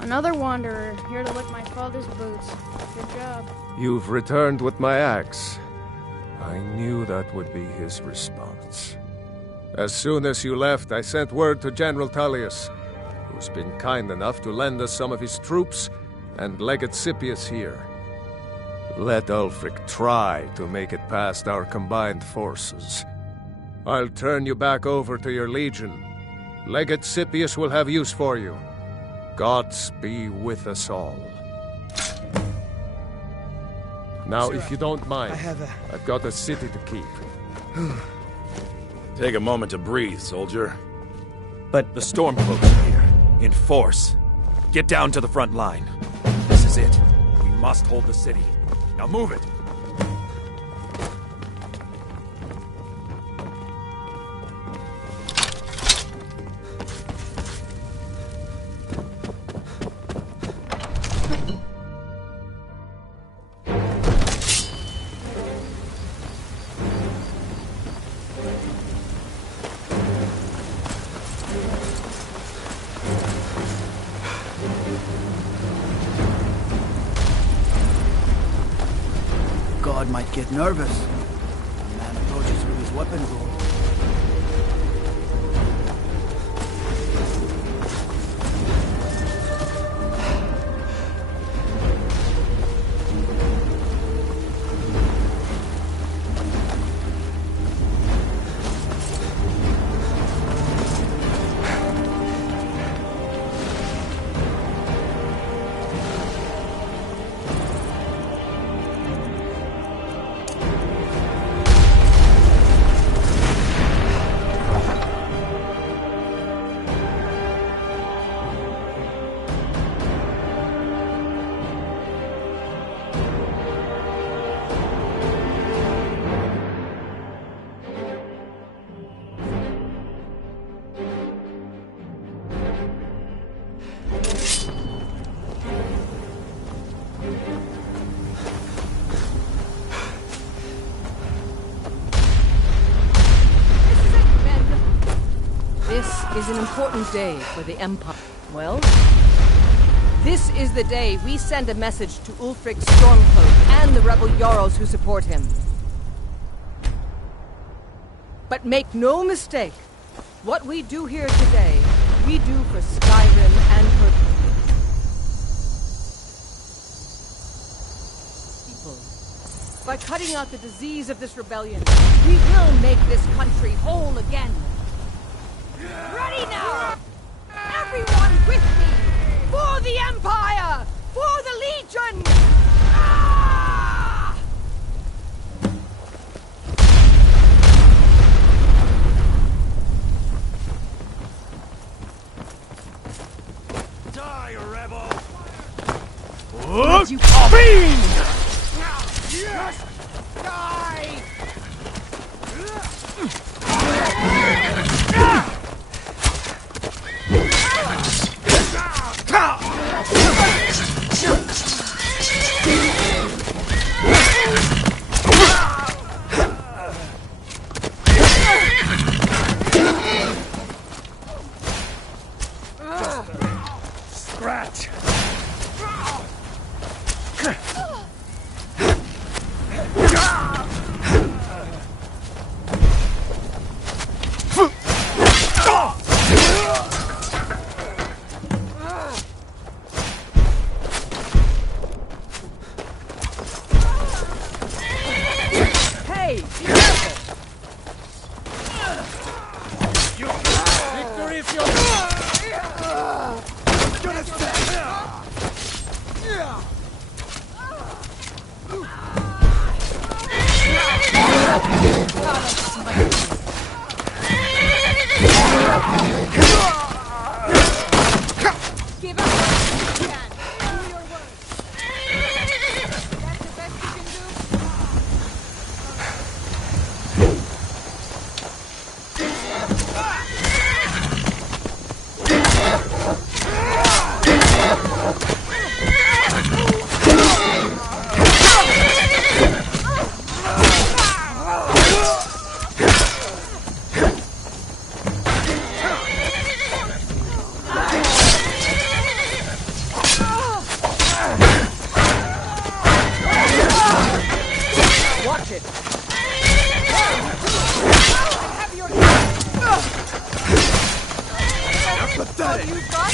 Another wanderer, here to lick my father's boots. Good job. You've returned with my axe. I knew that would be his response. As soon as you left, I sent word to General Tullius, who's been kind enough to lend us some of his troops, and Legate Scipius here. Let Ulfric try to make it past our combined forces. I'll turn you back over to your legion. Legate Scipius will have use for you. Gods be with us all. Now, if you don't mind, I've got a city to keep. Take a moment to breathe, soldier. But the Stormcloaks are here, in force. Get down to the front line. This is it. We must hold the city. Now move it! God might get nervous. A man approaches with his weapon drawn. Is an important day for the Empire. Well, this is the day we send a message to Ulfric Stormcloak and the rebel Jarls who support him. But make no mistake, what we do here today, we do for Skyrim and her people. By cutting out the disease of this rebellion, we will make this country whole again. Ready now! Everyone with me! For the Empire! For the Legion! Ah! Die, rebel! What you fiend! Yes! Die! Scratch! if you're... Give up what you can. Do your work. That's the best you can do. Watch it! Pathetic! You got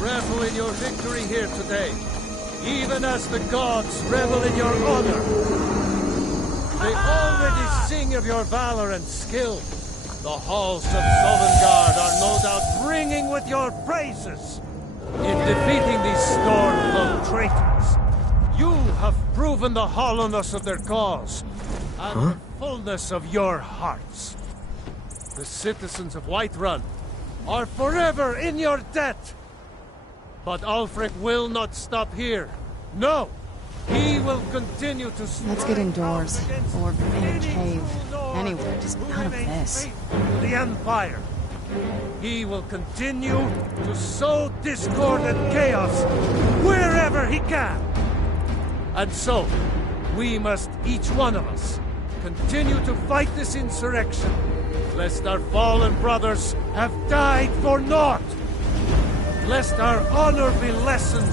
revel in your victory here today, even as the gods revel in your honor. They already sing of your valor and skill. The halls of Sovngarde are no doubt ringing with your praises. In defeating these Stormcloak traitors, you have proven the hollowness of their cause and the fullness of your hearts. The citizens of Whiterun are forever in your debt. But Ulfric will not stop here. No! He will continue to... Let's get indoors, or in a cave. Anywhere, just out of this. The Empire. He will continue to sow discord and chaos wherever he can. And so, we must, each one of us, continue to fight this insurrection, lest our fallen brothers have died for naught. Lest our honor be lessened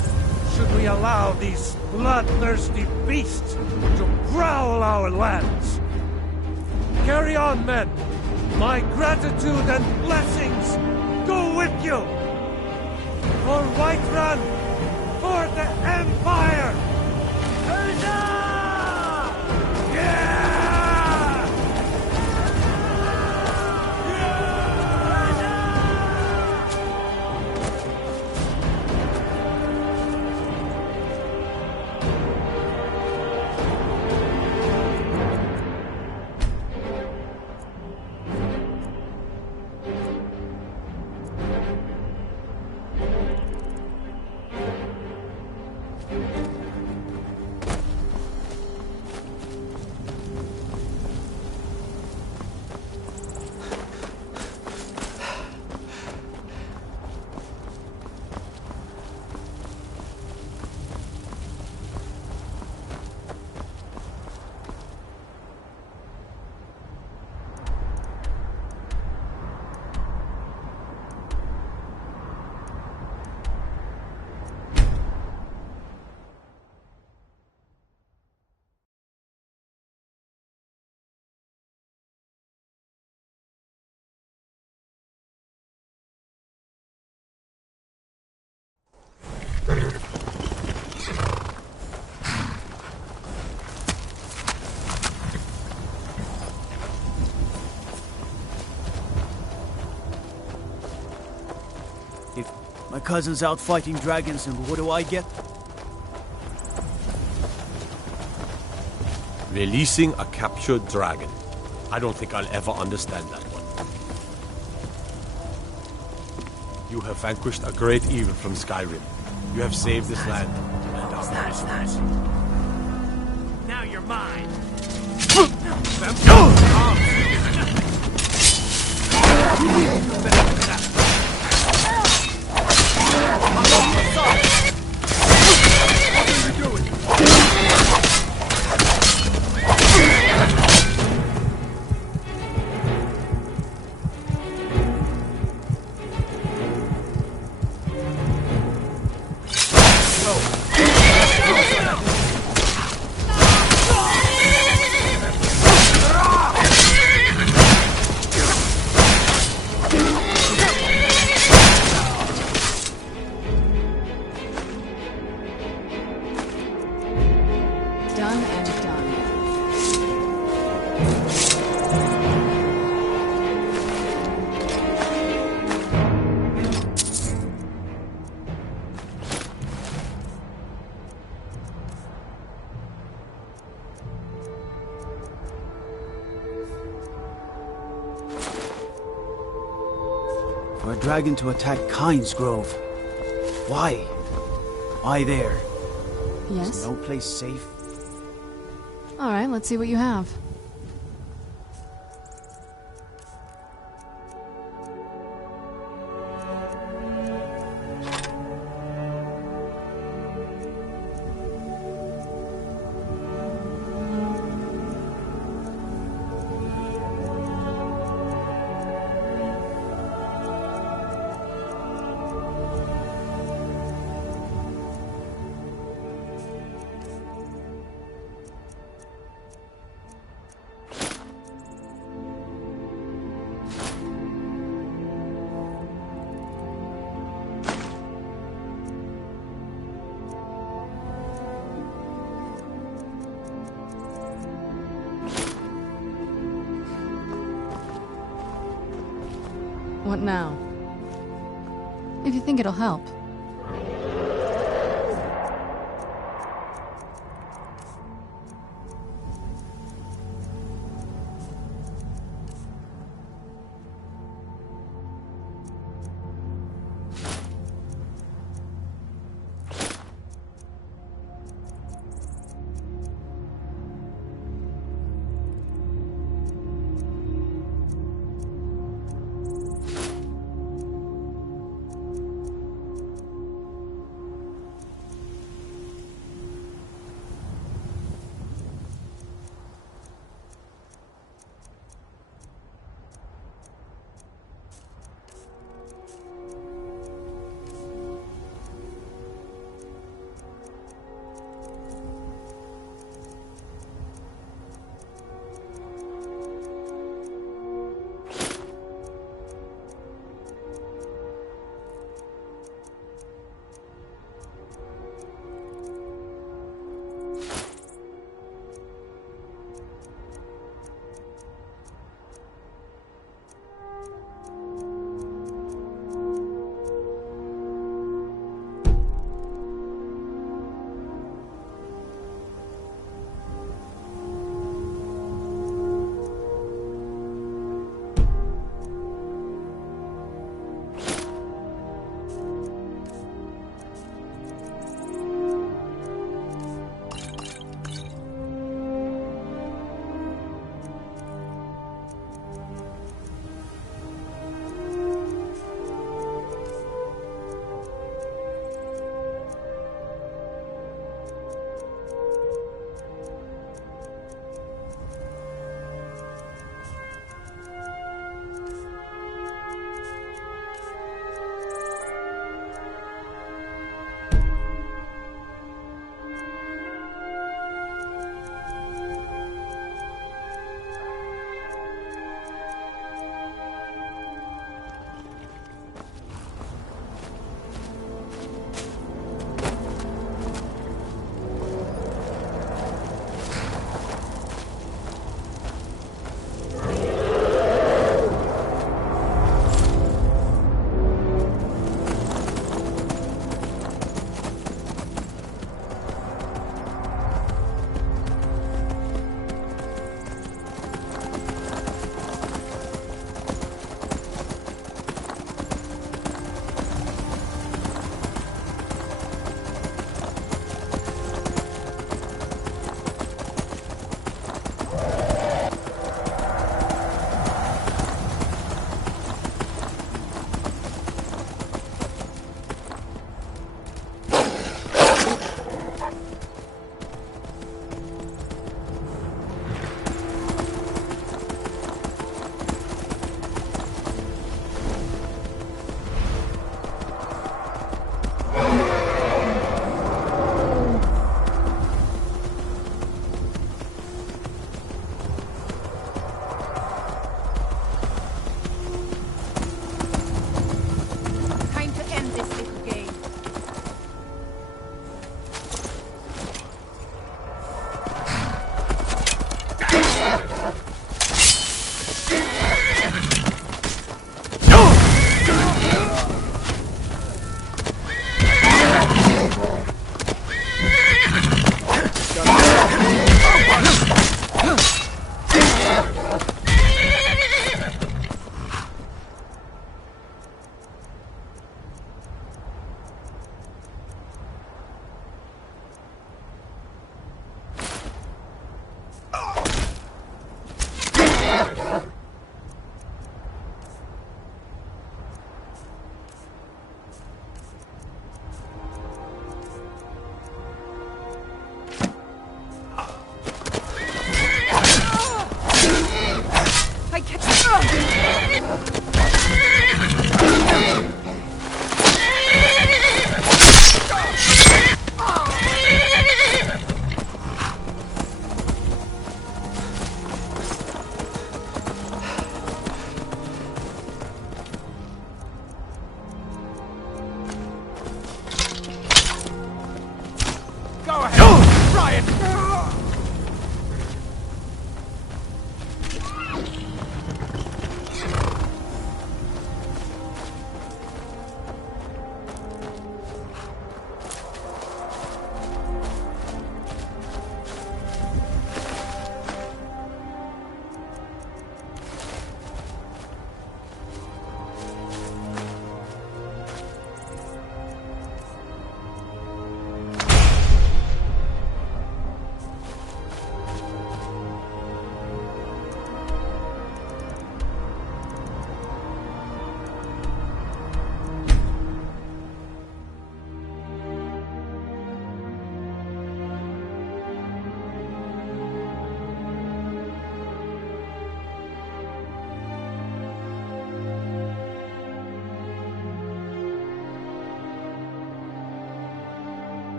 should we allow these bloodthirsty beasts to prowl our lands. Carry on, men. My gratitude and blessings go with you. For Whiterun, for the Empire! Huzzah! Yeah! If my cousin's out fighting dragons, and what do I get? Releasing a captured dragon. I don't think I'll ever understand that one. You have vanquished a great evil from Skyrim. You have saved this land and our resources. Now you're mine. Done and done. For a dragon to attack Kyne's Grove. Why? Why there? Yes? Is no place safe? Alright, let's see what you have. What now? If you think it'll help.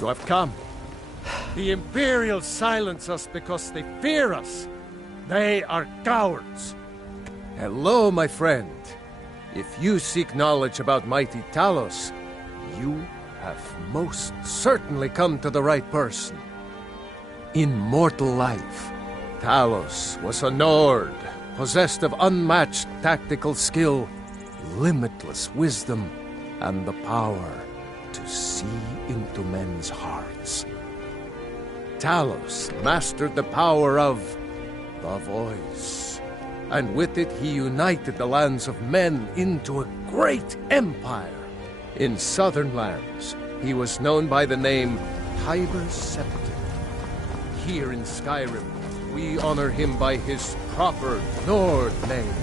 You have come. The Imperials silence us because they fear us. They are cowards. Hello, my friend. If you seek knowledge about mighty Talos, you have most certainly come to the right person. In mortal life, Talos was a Nord, possessed of unmatched tactical skill, limitless wisdom, and the power to see into men's hearts. Talos mastered the power of the voice, and with it he united the lands of men into a great empire. In southern lands, he was known by the name Tiber Scepter. Here in Skyrim, we honor him by his proper Nord name.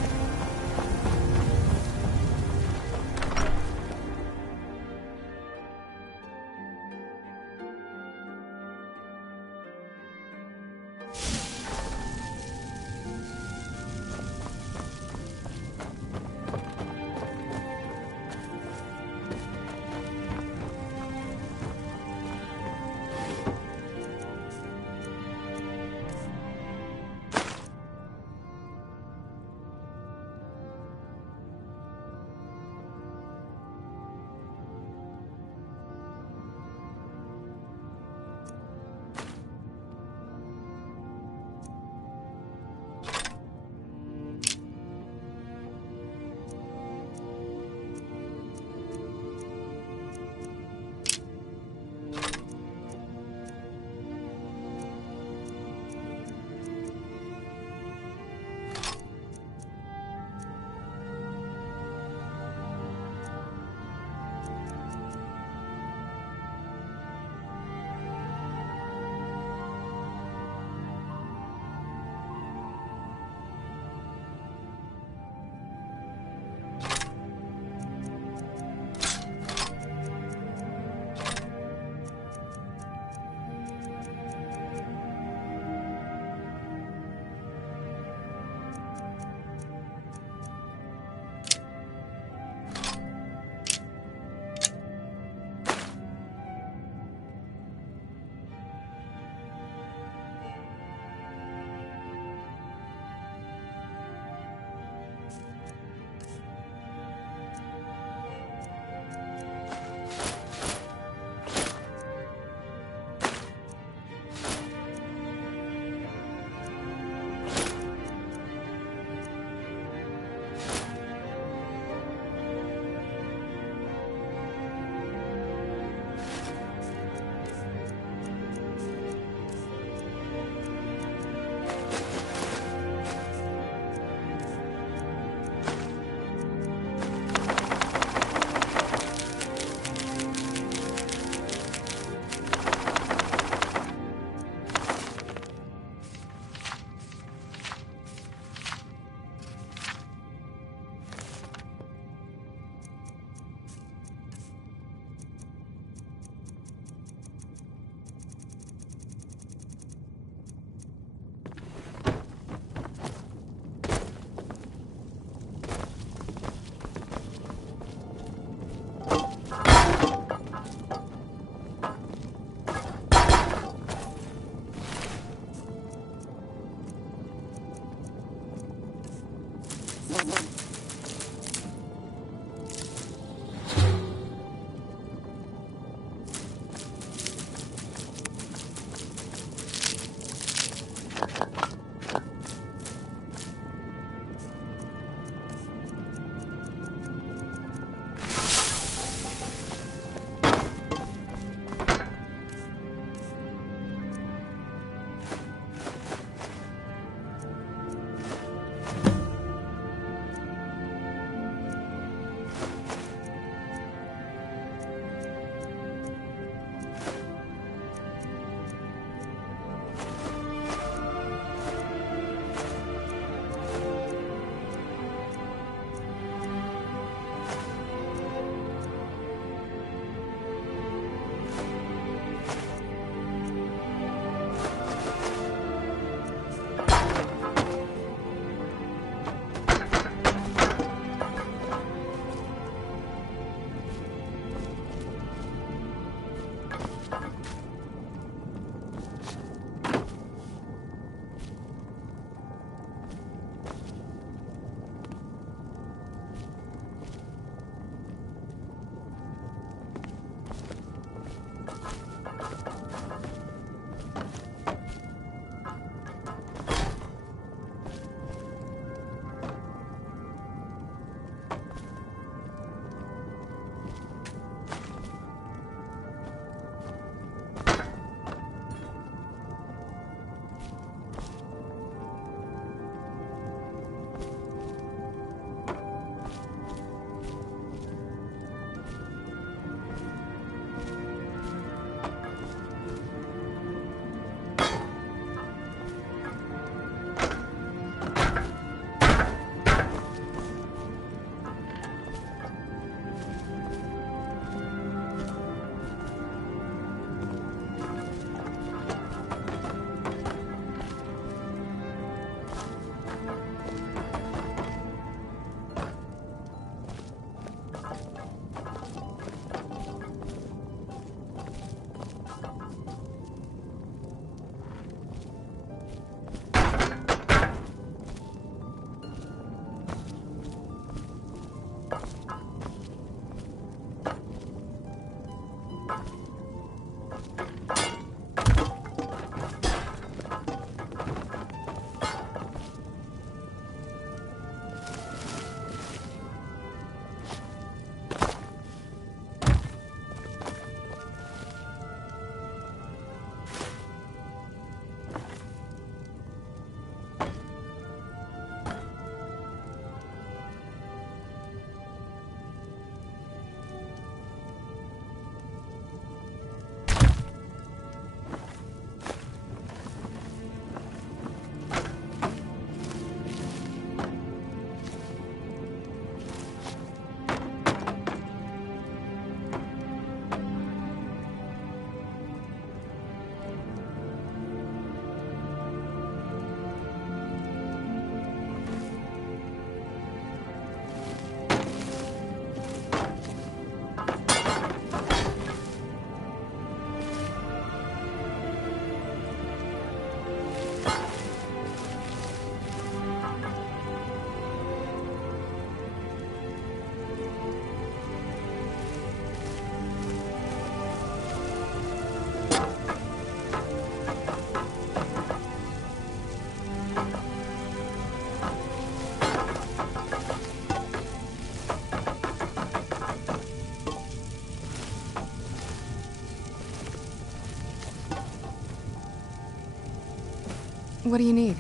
What do you need?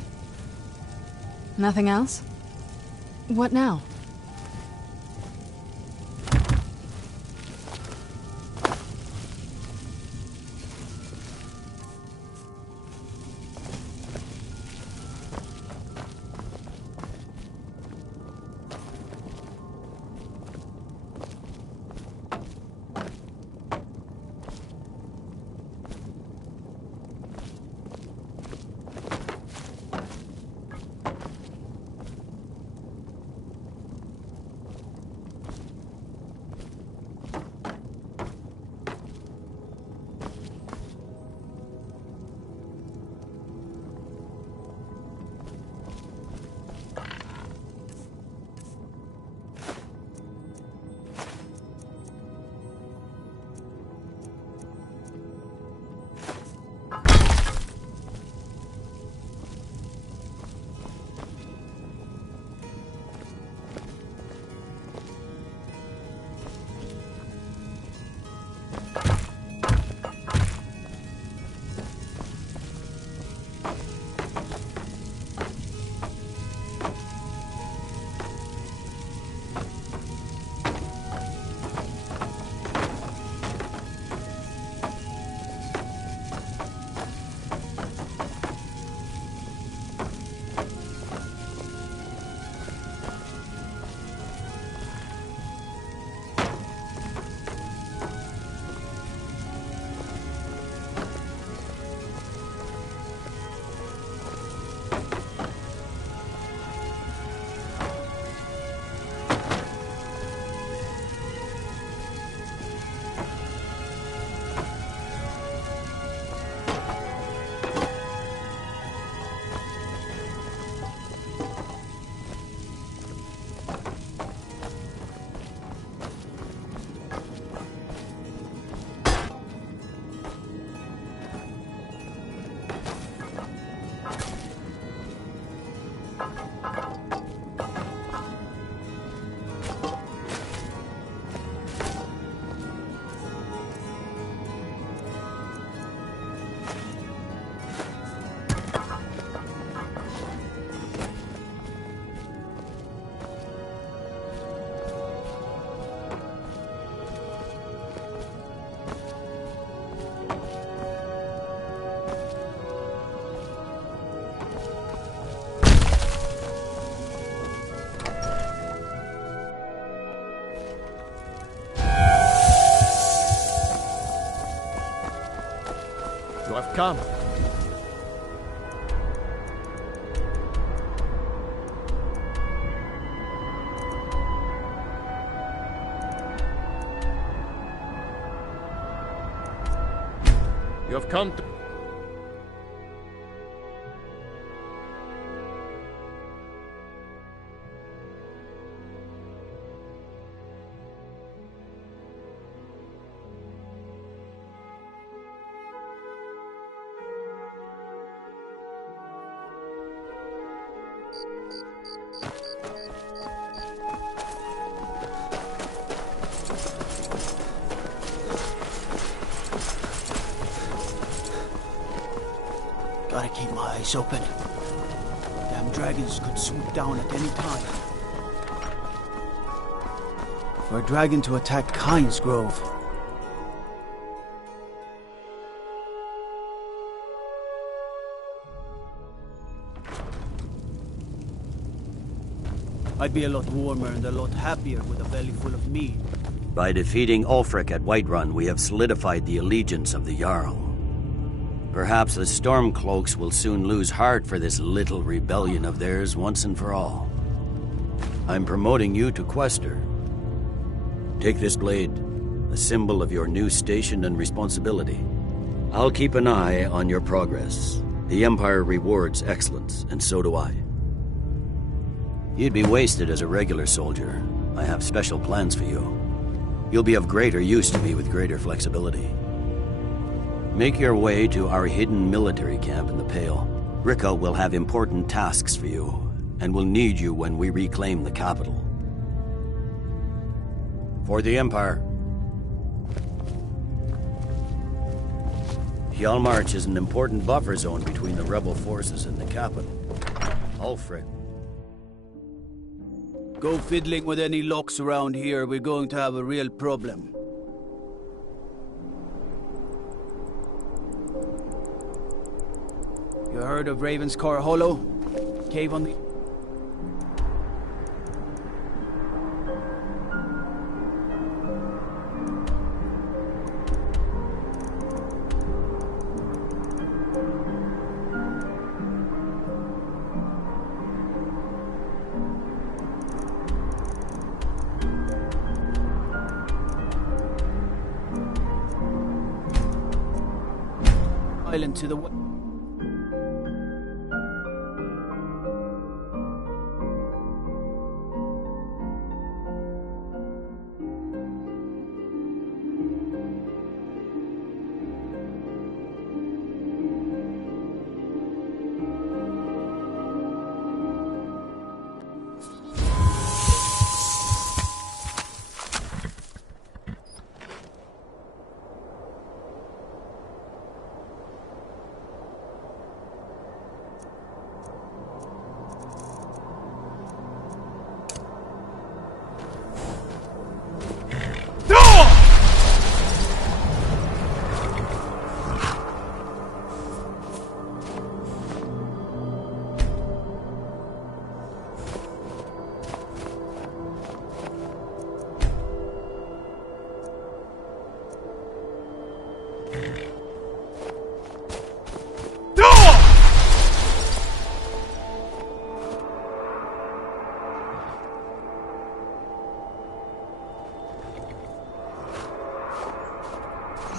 Nothing else? What now? Come. You have come to... Gotta keep my eyes open. Damn dragons could swoop down at any time. For a dragon to attack Kyne's Grove. I'd be a lot warmer and a lot happier with a belly full of mead. By defeating Ulfric at Whiterun, we have solidified the allegiance of the Jarl. Perhaps the Stormcloaks will soon lose heart for this little rebellion of theirs once and for all. I'm promoting you to Quester. Take this blade, a symbol of your new station and responsibility. I'll keep an eye on your progress. The Empire rewards excellence, and so do I. You'd be wasted as a regular soldier. I have special plans for you. You'll be of greater use to me with greater flexibility. Make your way to our hidden military camp in the Pale. Ricca will have important tasks for you, and will need you when we reclaim the capital. For the Empire. Hjalmarch is an important buffer zone between the rebel forces and the capital. Ulfric. Go fiddling with any locks around here, we're going to have a real problem. You heard of Ravenscar Hollow? Cave on the... island to the west.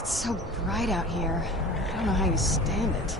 It's so bright out here. I don't know how you stand it.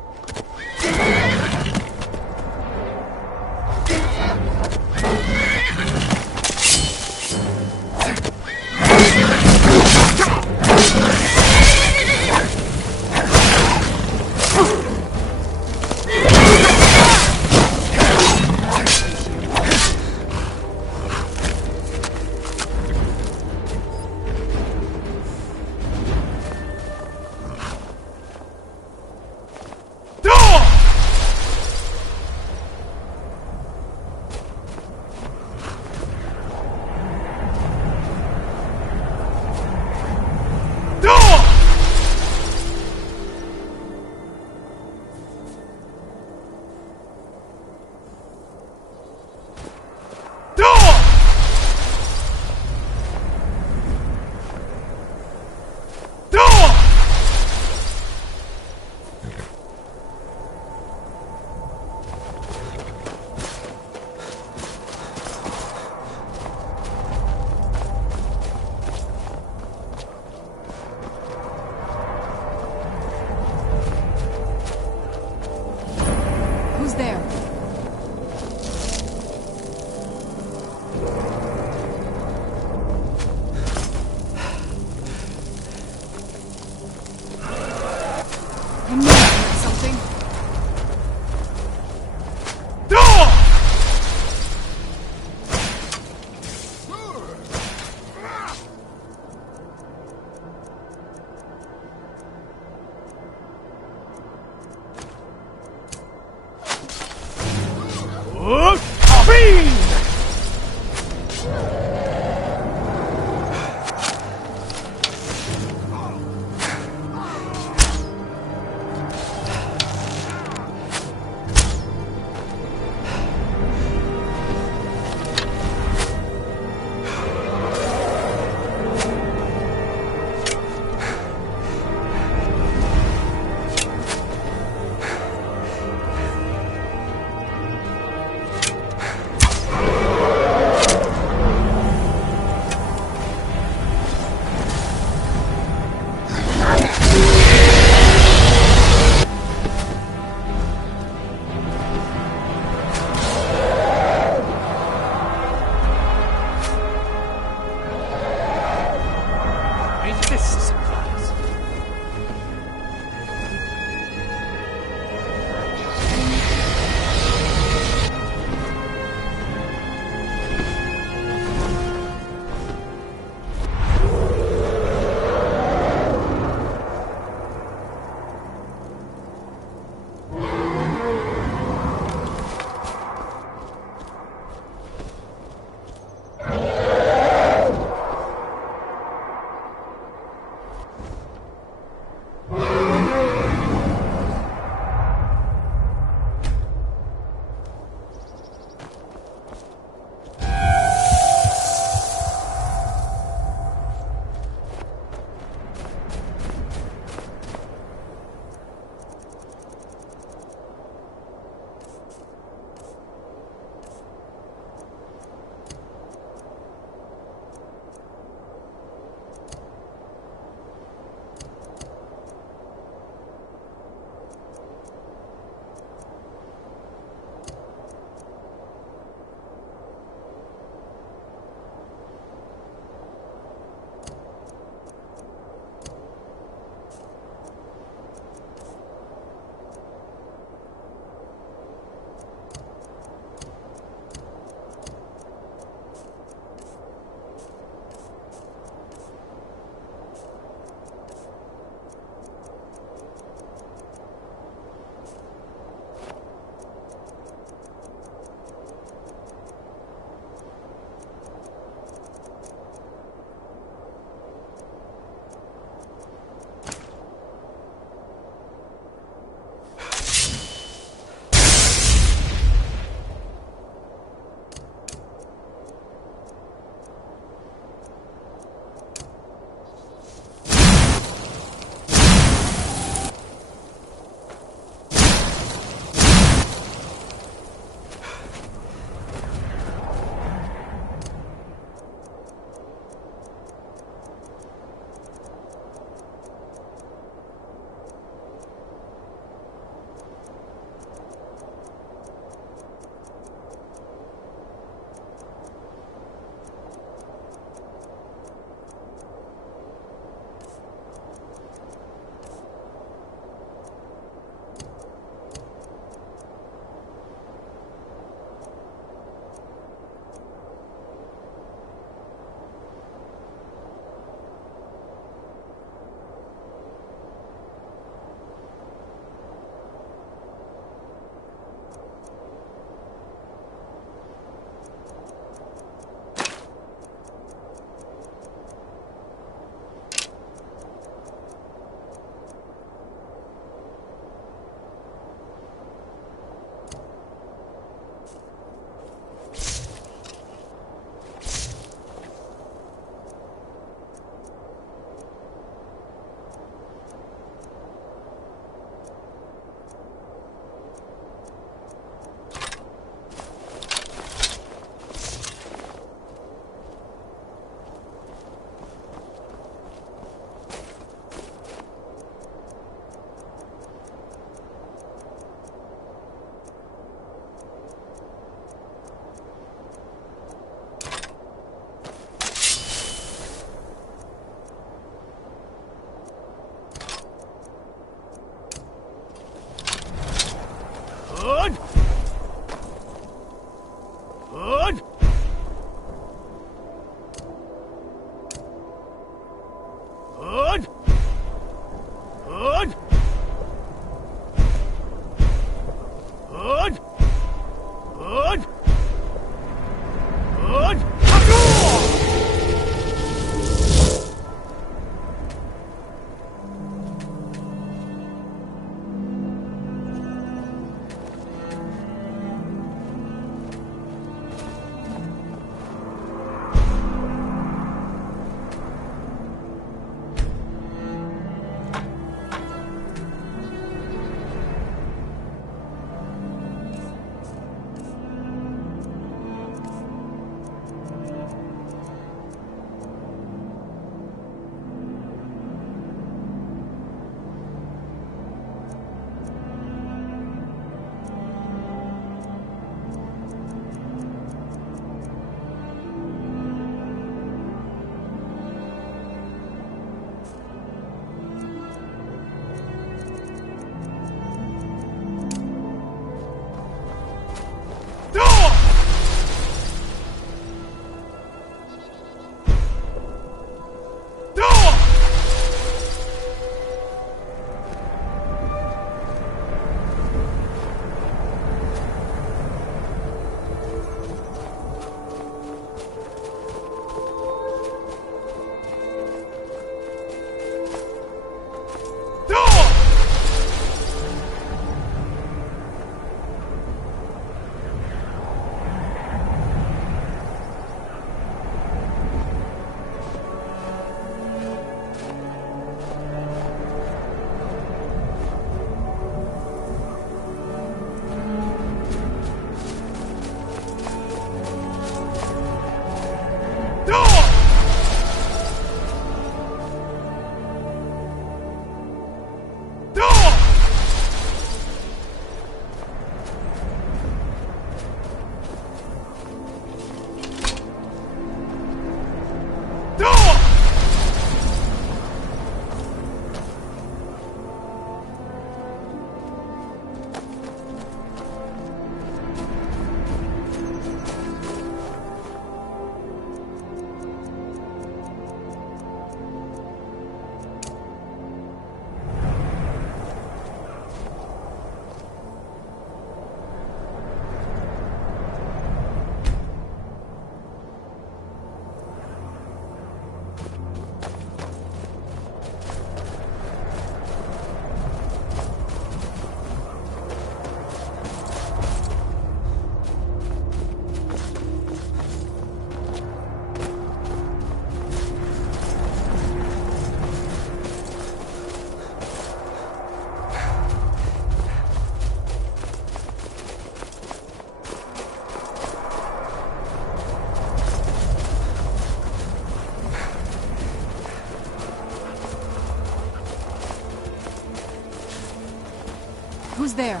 Who's there?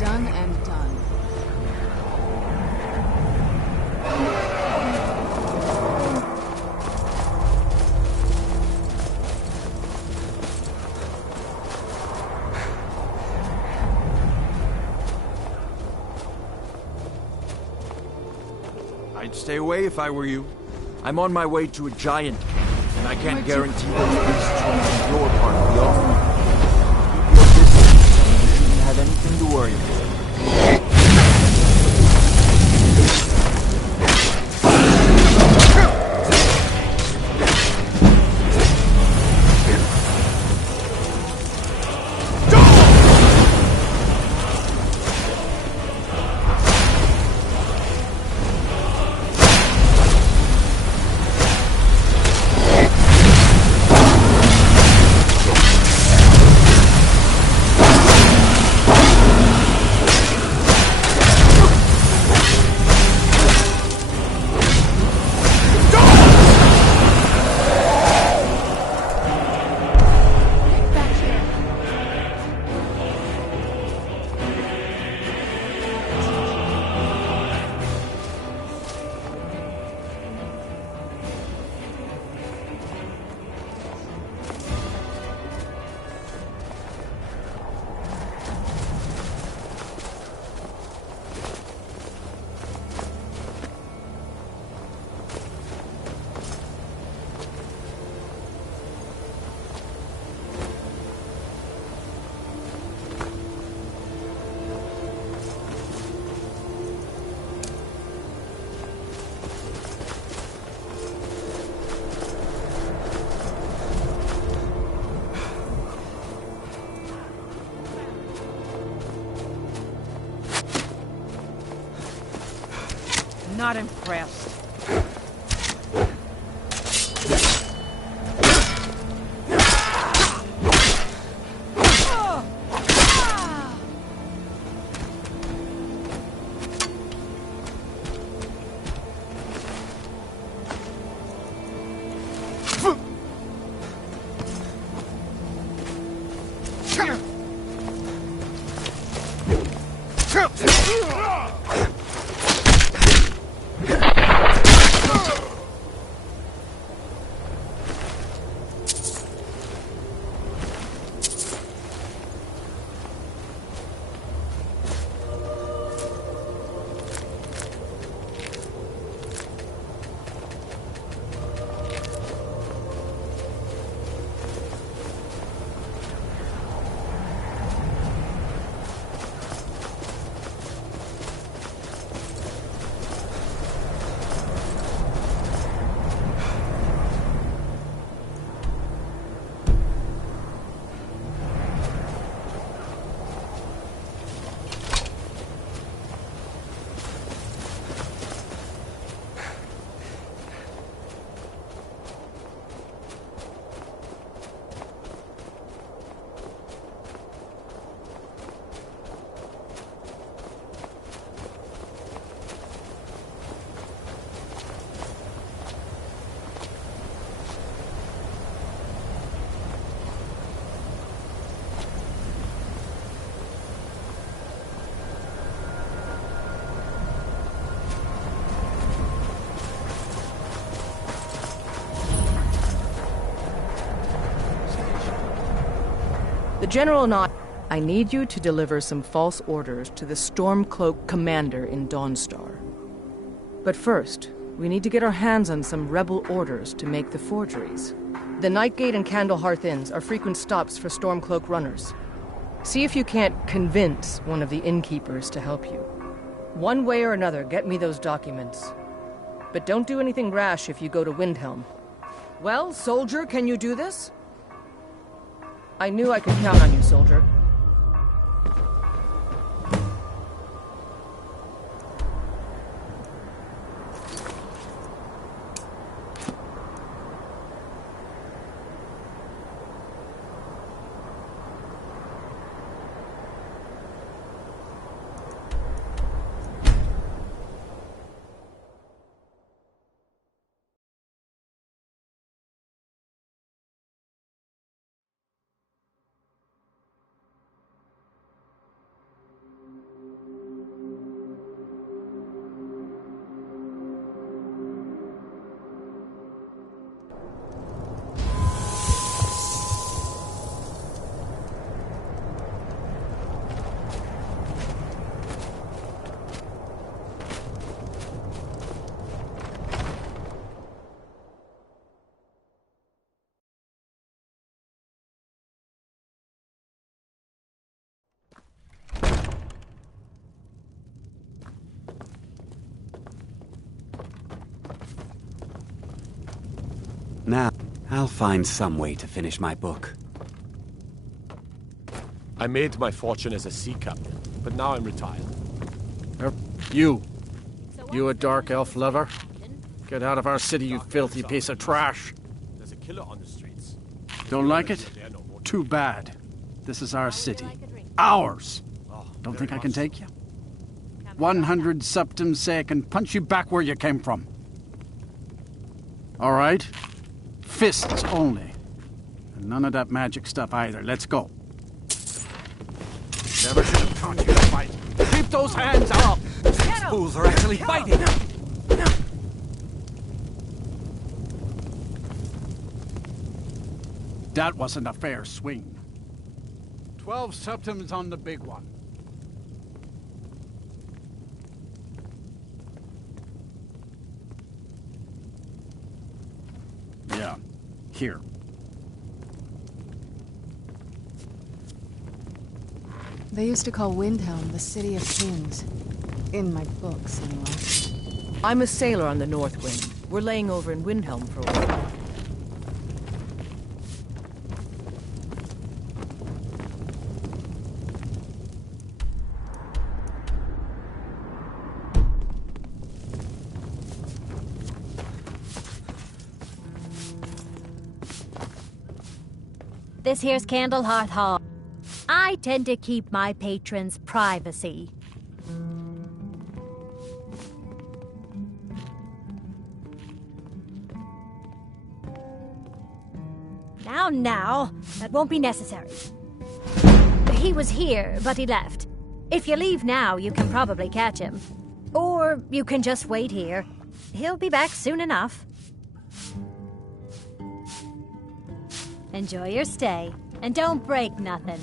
Done and done. I'd stay away if I were you. I'm on my way to a giant camp, and I can't guarantee those beasts will be your part of the offering. Keep your distance, and you shouldn't have anything to worry about. Not impressed. The General and I need you to deliver some false orders to the Stormcloak commander in Dawnstar. But first, we need to get our hands on some rebel orders to make the forgeries. The Nightgate and Candlehearth Inns are frequent stops for Stormcloak runners. See if you can't convince one of the innkeepers to help you. One way or another, get me those documents. But don't do anything rash if you go to Windhelm. Well, soldier, can you do this? I knew I could count on you, soldier. Now, I'll find some way to finish my book. I made my fortune as a sea captain, but now I'm retired. You a dark elf lover? Get out of our city, you filthy piece of trash. There's a killer on the streets. Don't like it? Too bad. This is our city. Ours! Don't think I can take you? 100 septims say I can punch you back where you came from. All right? Fists only. And none of that magic stuff either. Let's go. Never should have taught you to fight. Keep those hands up! These fools are actually fighting! That wasn't a fair swing. 12 septims on the big one. Yeah, here. They used to call Windhelm the City of Kings. In my books, anyway. I'm a sailor on the North Wind. We're laying over in Windhelm for a while. This here's Candlehearth Hall. I tend to keep my patrons' privacy. Now, that won't be necessary. He was here, but he left. If you leave now, you can probably catch him. Or you can just wait here. He'll be back soon enough. Enjoy your stay, and don't break nothing.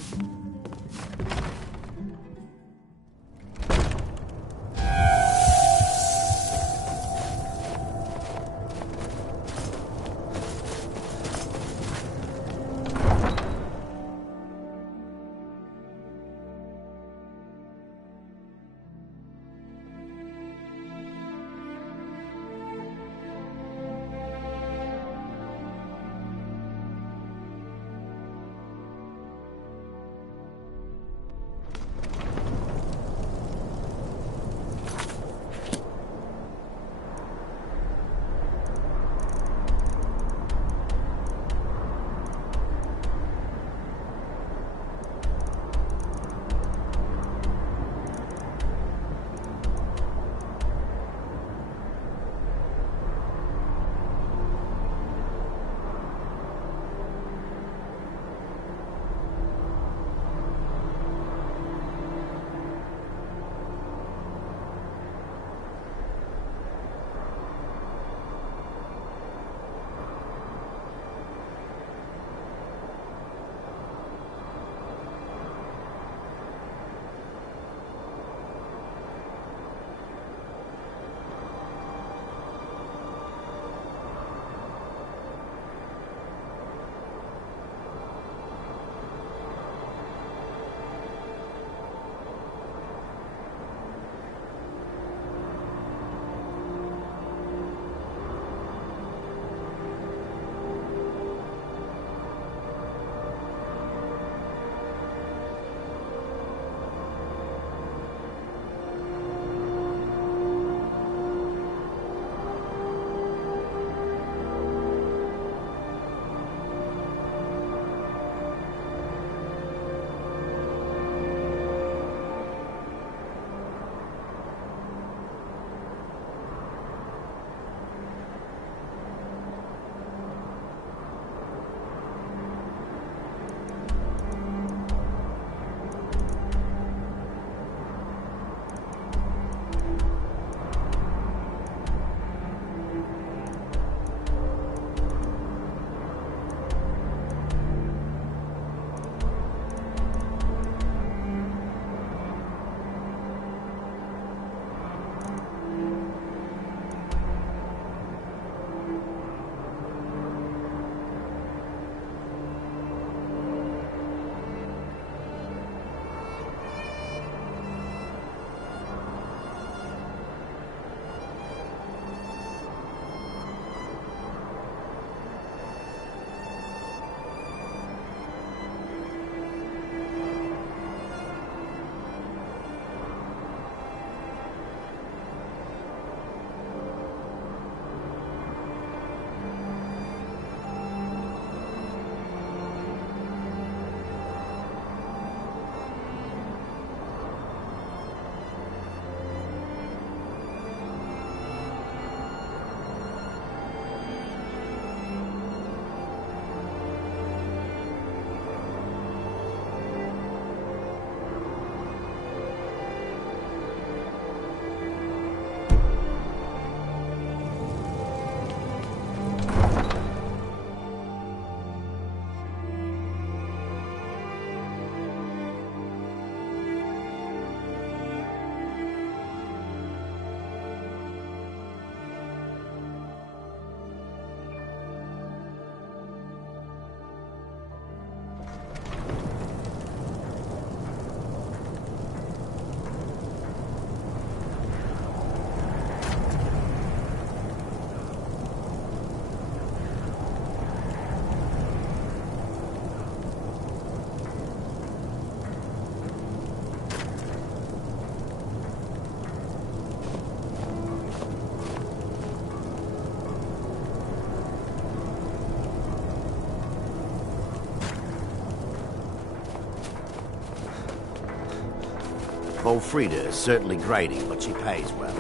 Frida is certainly grading, but she pays well.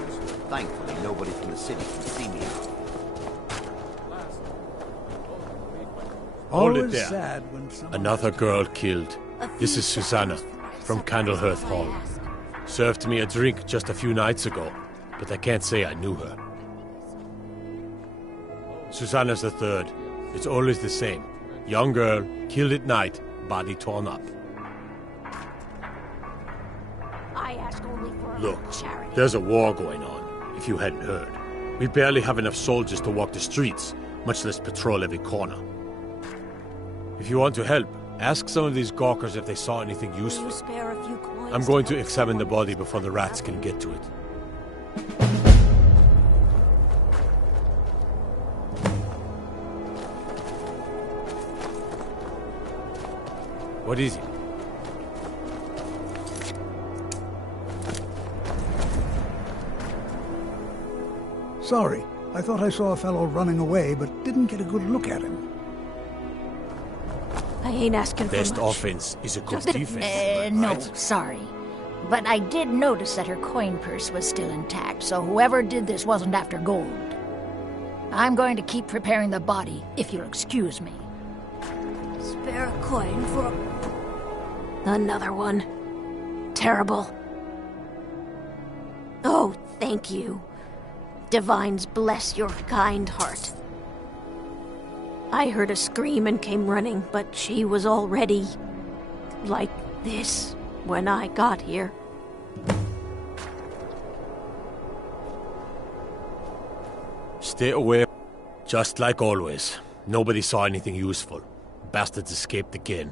Thankfully, nobody from the city can see me now. Hold it there. Another girl killed. This is Susanna, from Candlehearth Hall. Served me a drink just a few nights ago, but I can't say I knew her. Susanna's the third. It's always the same. Young girl, killed at night, body torn up. I ask only for Look, there's a war going on, if you hadn't heard. We barely have enough soldiers to walk the streets, much less patrol every corner. If you want to help, ask some of these gawkers if they saw anything useful. I'm going to examine the body before the rats can get to it. What is it? Sorry, I thought I saw a fellow running away, but didn't get a good look at him. I ain't asking for Best much. offense is a good defense. No, right? sorry. But I did notice that her coin purse was still intact, so whoever did this wasn't after gold. I'm going to keep preparing the body, if you'll excuse me. Spare a coin for another one. Terrible. Oh, thank you. Divines bless your kind heart. I heard a scream and came running, but she was already like this when I got here. Stay away. Just like always. Nobody saw anything useful. Bastards escaped again.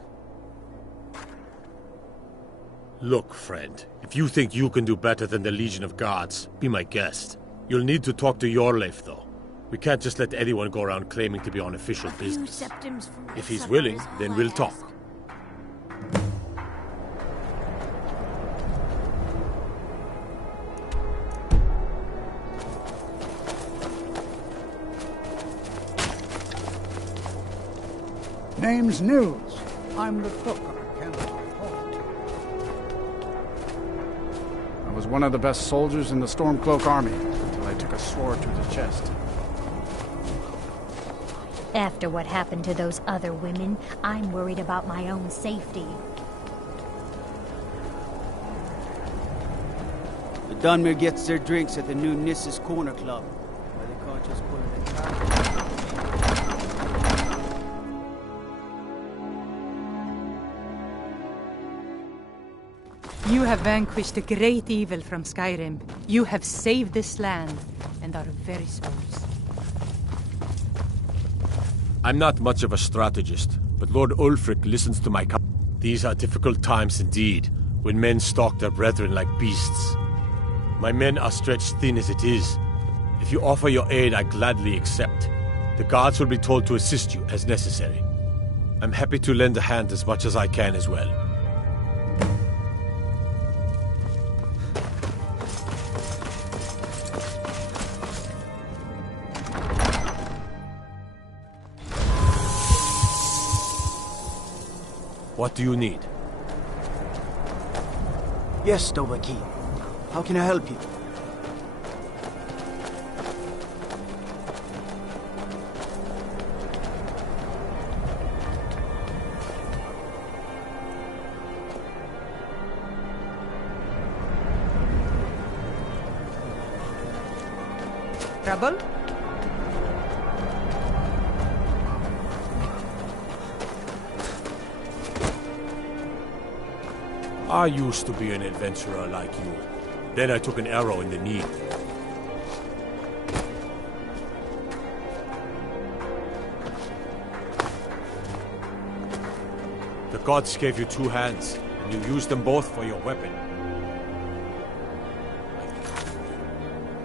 Look, friend. If you think you can do better than the Legion of Guards, be my guest. You'll need to talk to Yorleif, though. We can't just let anyone go around claiming to be on official business. If he's willing, then we'll talk. Name's Nils. I'm the cook on Candlehearth Hall. I was one of the best soldiers in the Stormcloak army until I took a sword to the chest. After what happened to those other women, I'm worried about my own safety. The Dunmer gets their drinks at the new Nissa's Corner Club, where they can't just put it in town. You have vanquished a great evil from Skyrim. You have saved this land, and are very spoils. I'm not much of a strategist, but Lord Ulfric listens to my These are difficult times indeed, when men stalk their brethren like beasts. My men are stretched thin as it is. If you offer your aid, I gladly accept. The guards will be told to assist you as necessary. I'm happy to lend a hand as much as I can as well. What do you need? Yes, Dovaki. How can I help you? Trouble? I used to be an adventurer like you. Then I took an arrow in the knee. The gods gave you two hands, and you used them both for your weapon.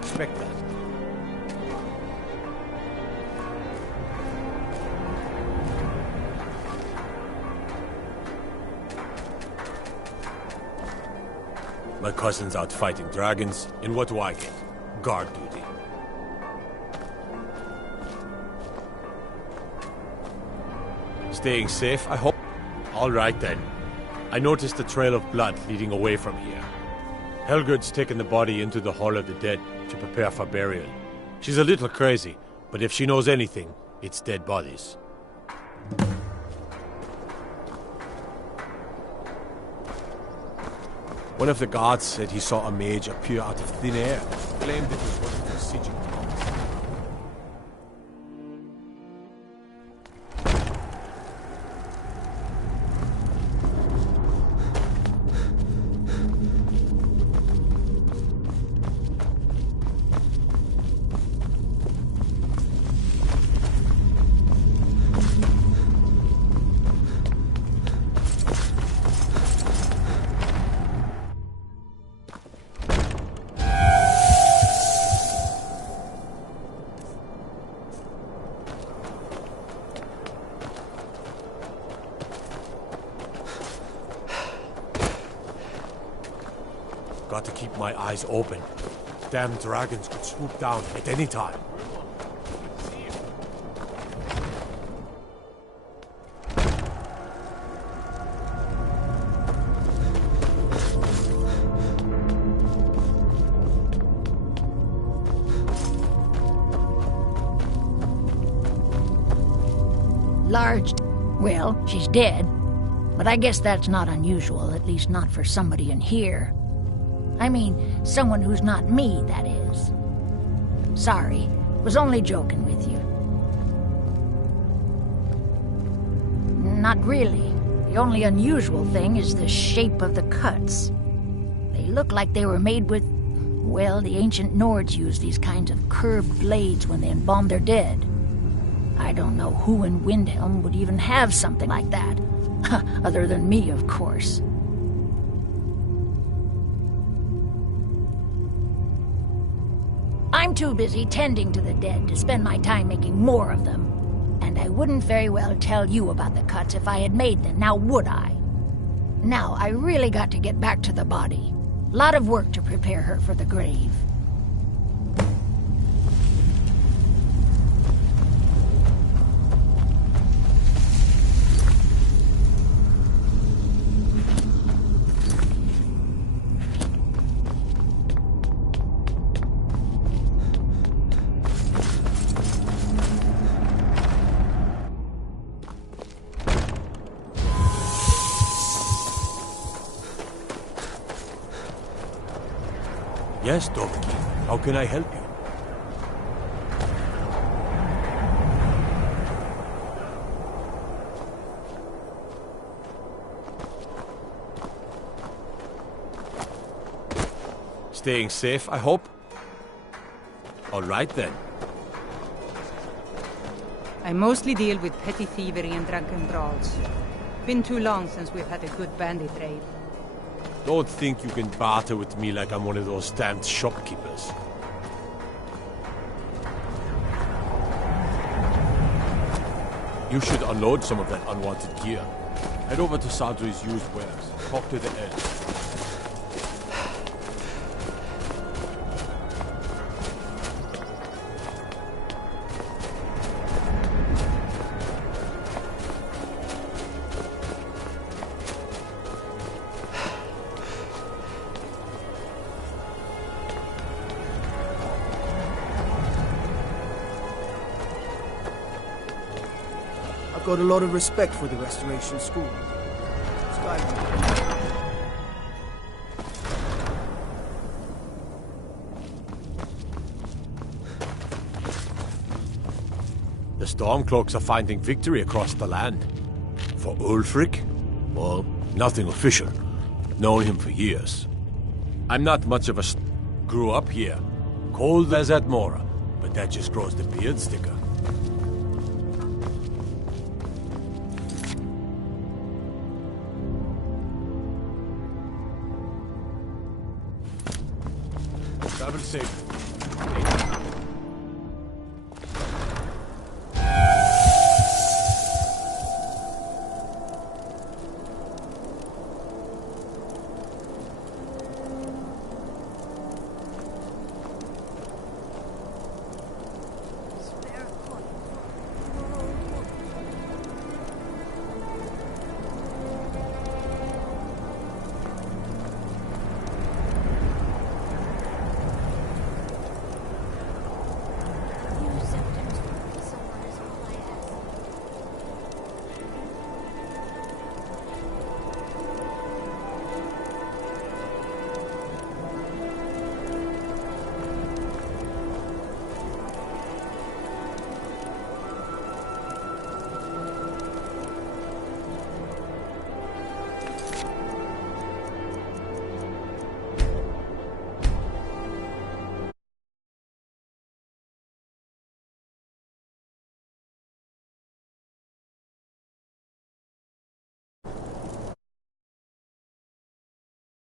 Respect that. My cousin's out fighting dragons, and what do I get? Guard duty. Staying safe, I hope? All right then. I noticed a trail of blood leading away from here. Helgud's taken the body into the Hall of the Dead to prepare for burial. She's a little crazy, but if she knows anything, it's dead bodies. One of the guards said he saw a mage appear out of thin air. Claimed it was one of the Siege monks. Got to keep my eyes open. Damn dragons could swoop down at any time. Large. Well, she's dead. But I guess that's not unusual, at least not for somebody in here. I mean, someone who's not me, that is. Sorry, was only joking with you. Not really. The only unusual thing is the shape of the cuts. They look like they were made with... Well, the ancient Nords used these kinds of curved blades when they embalmed their dead. I don't know who in Windhelm would even have something like that. Other than me, of course. I'm too busy tending to the dead to spend my time making more of them. And I wouldn't very well tell you about the cuts if I had made them, now would I? Now, I really got to get back to the body. Lot of work to prepare her for the grave. Yes, Doveki. How can I help you? Staying safe, I hope? All right, then. I mostly deal with petty thievery and drunken brawls. Been too long since we've had a good bandit raid. Don't think you can barter with me like I'm one of those damned shopkeepers. You should unload some of that unwanted gear. Head over to Sadri's used wares. Talk to the elf. Got a lot of respect for the Restoration School. Skyrim. The Stormcloaks are finding victory across the land. For Ulfric? Well, nothing official. Known him for years. I'm not much of a... Grew up here. Cold as Atmora, but that just grows the beard sticker. Travel safe.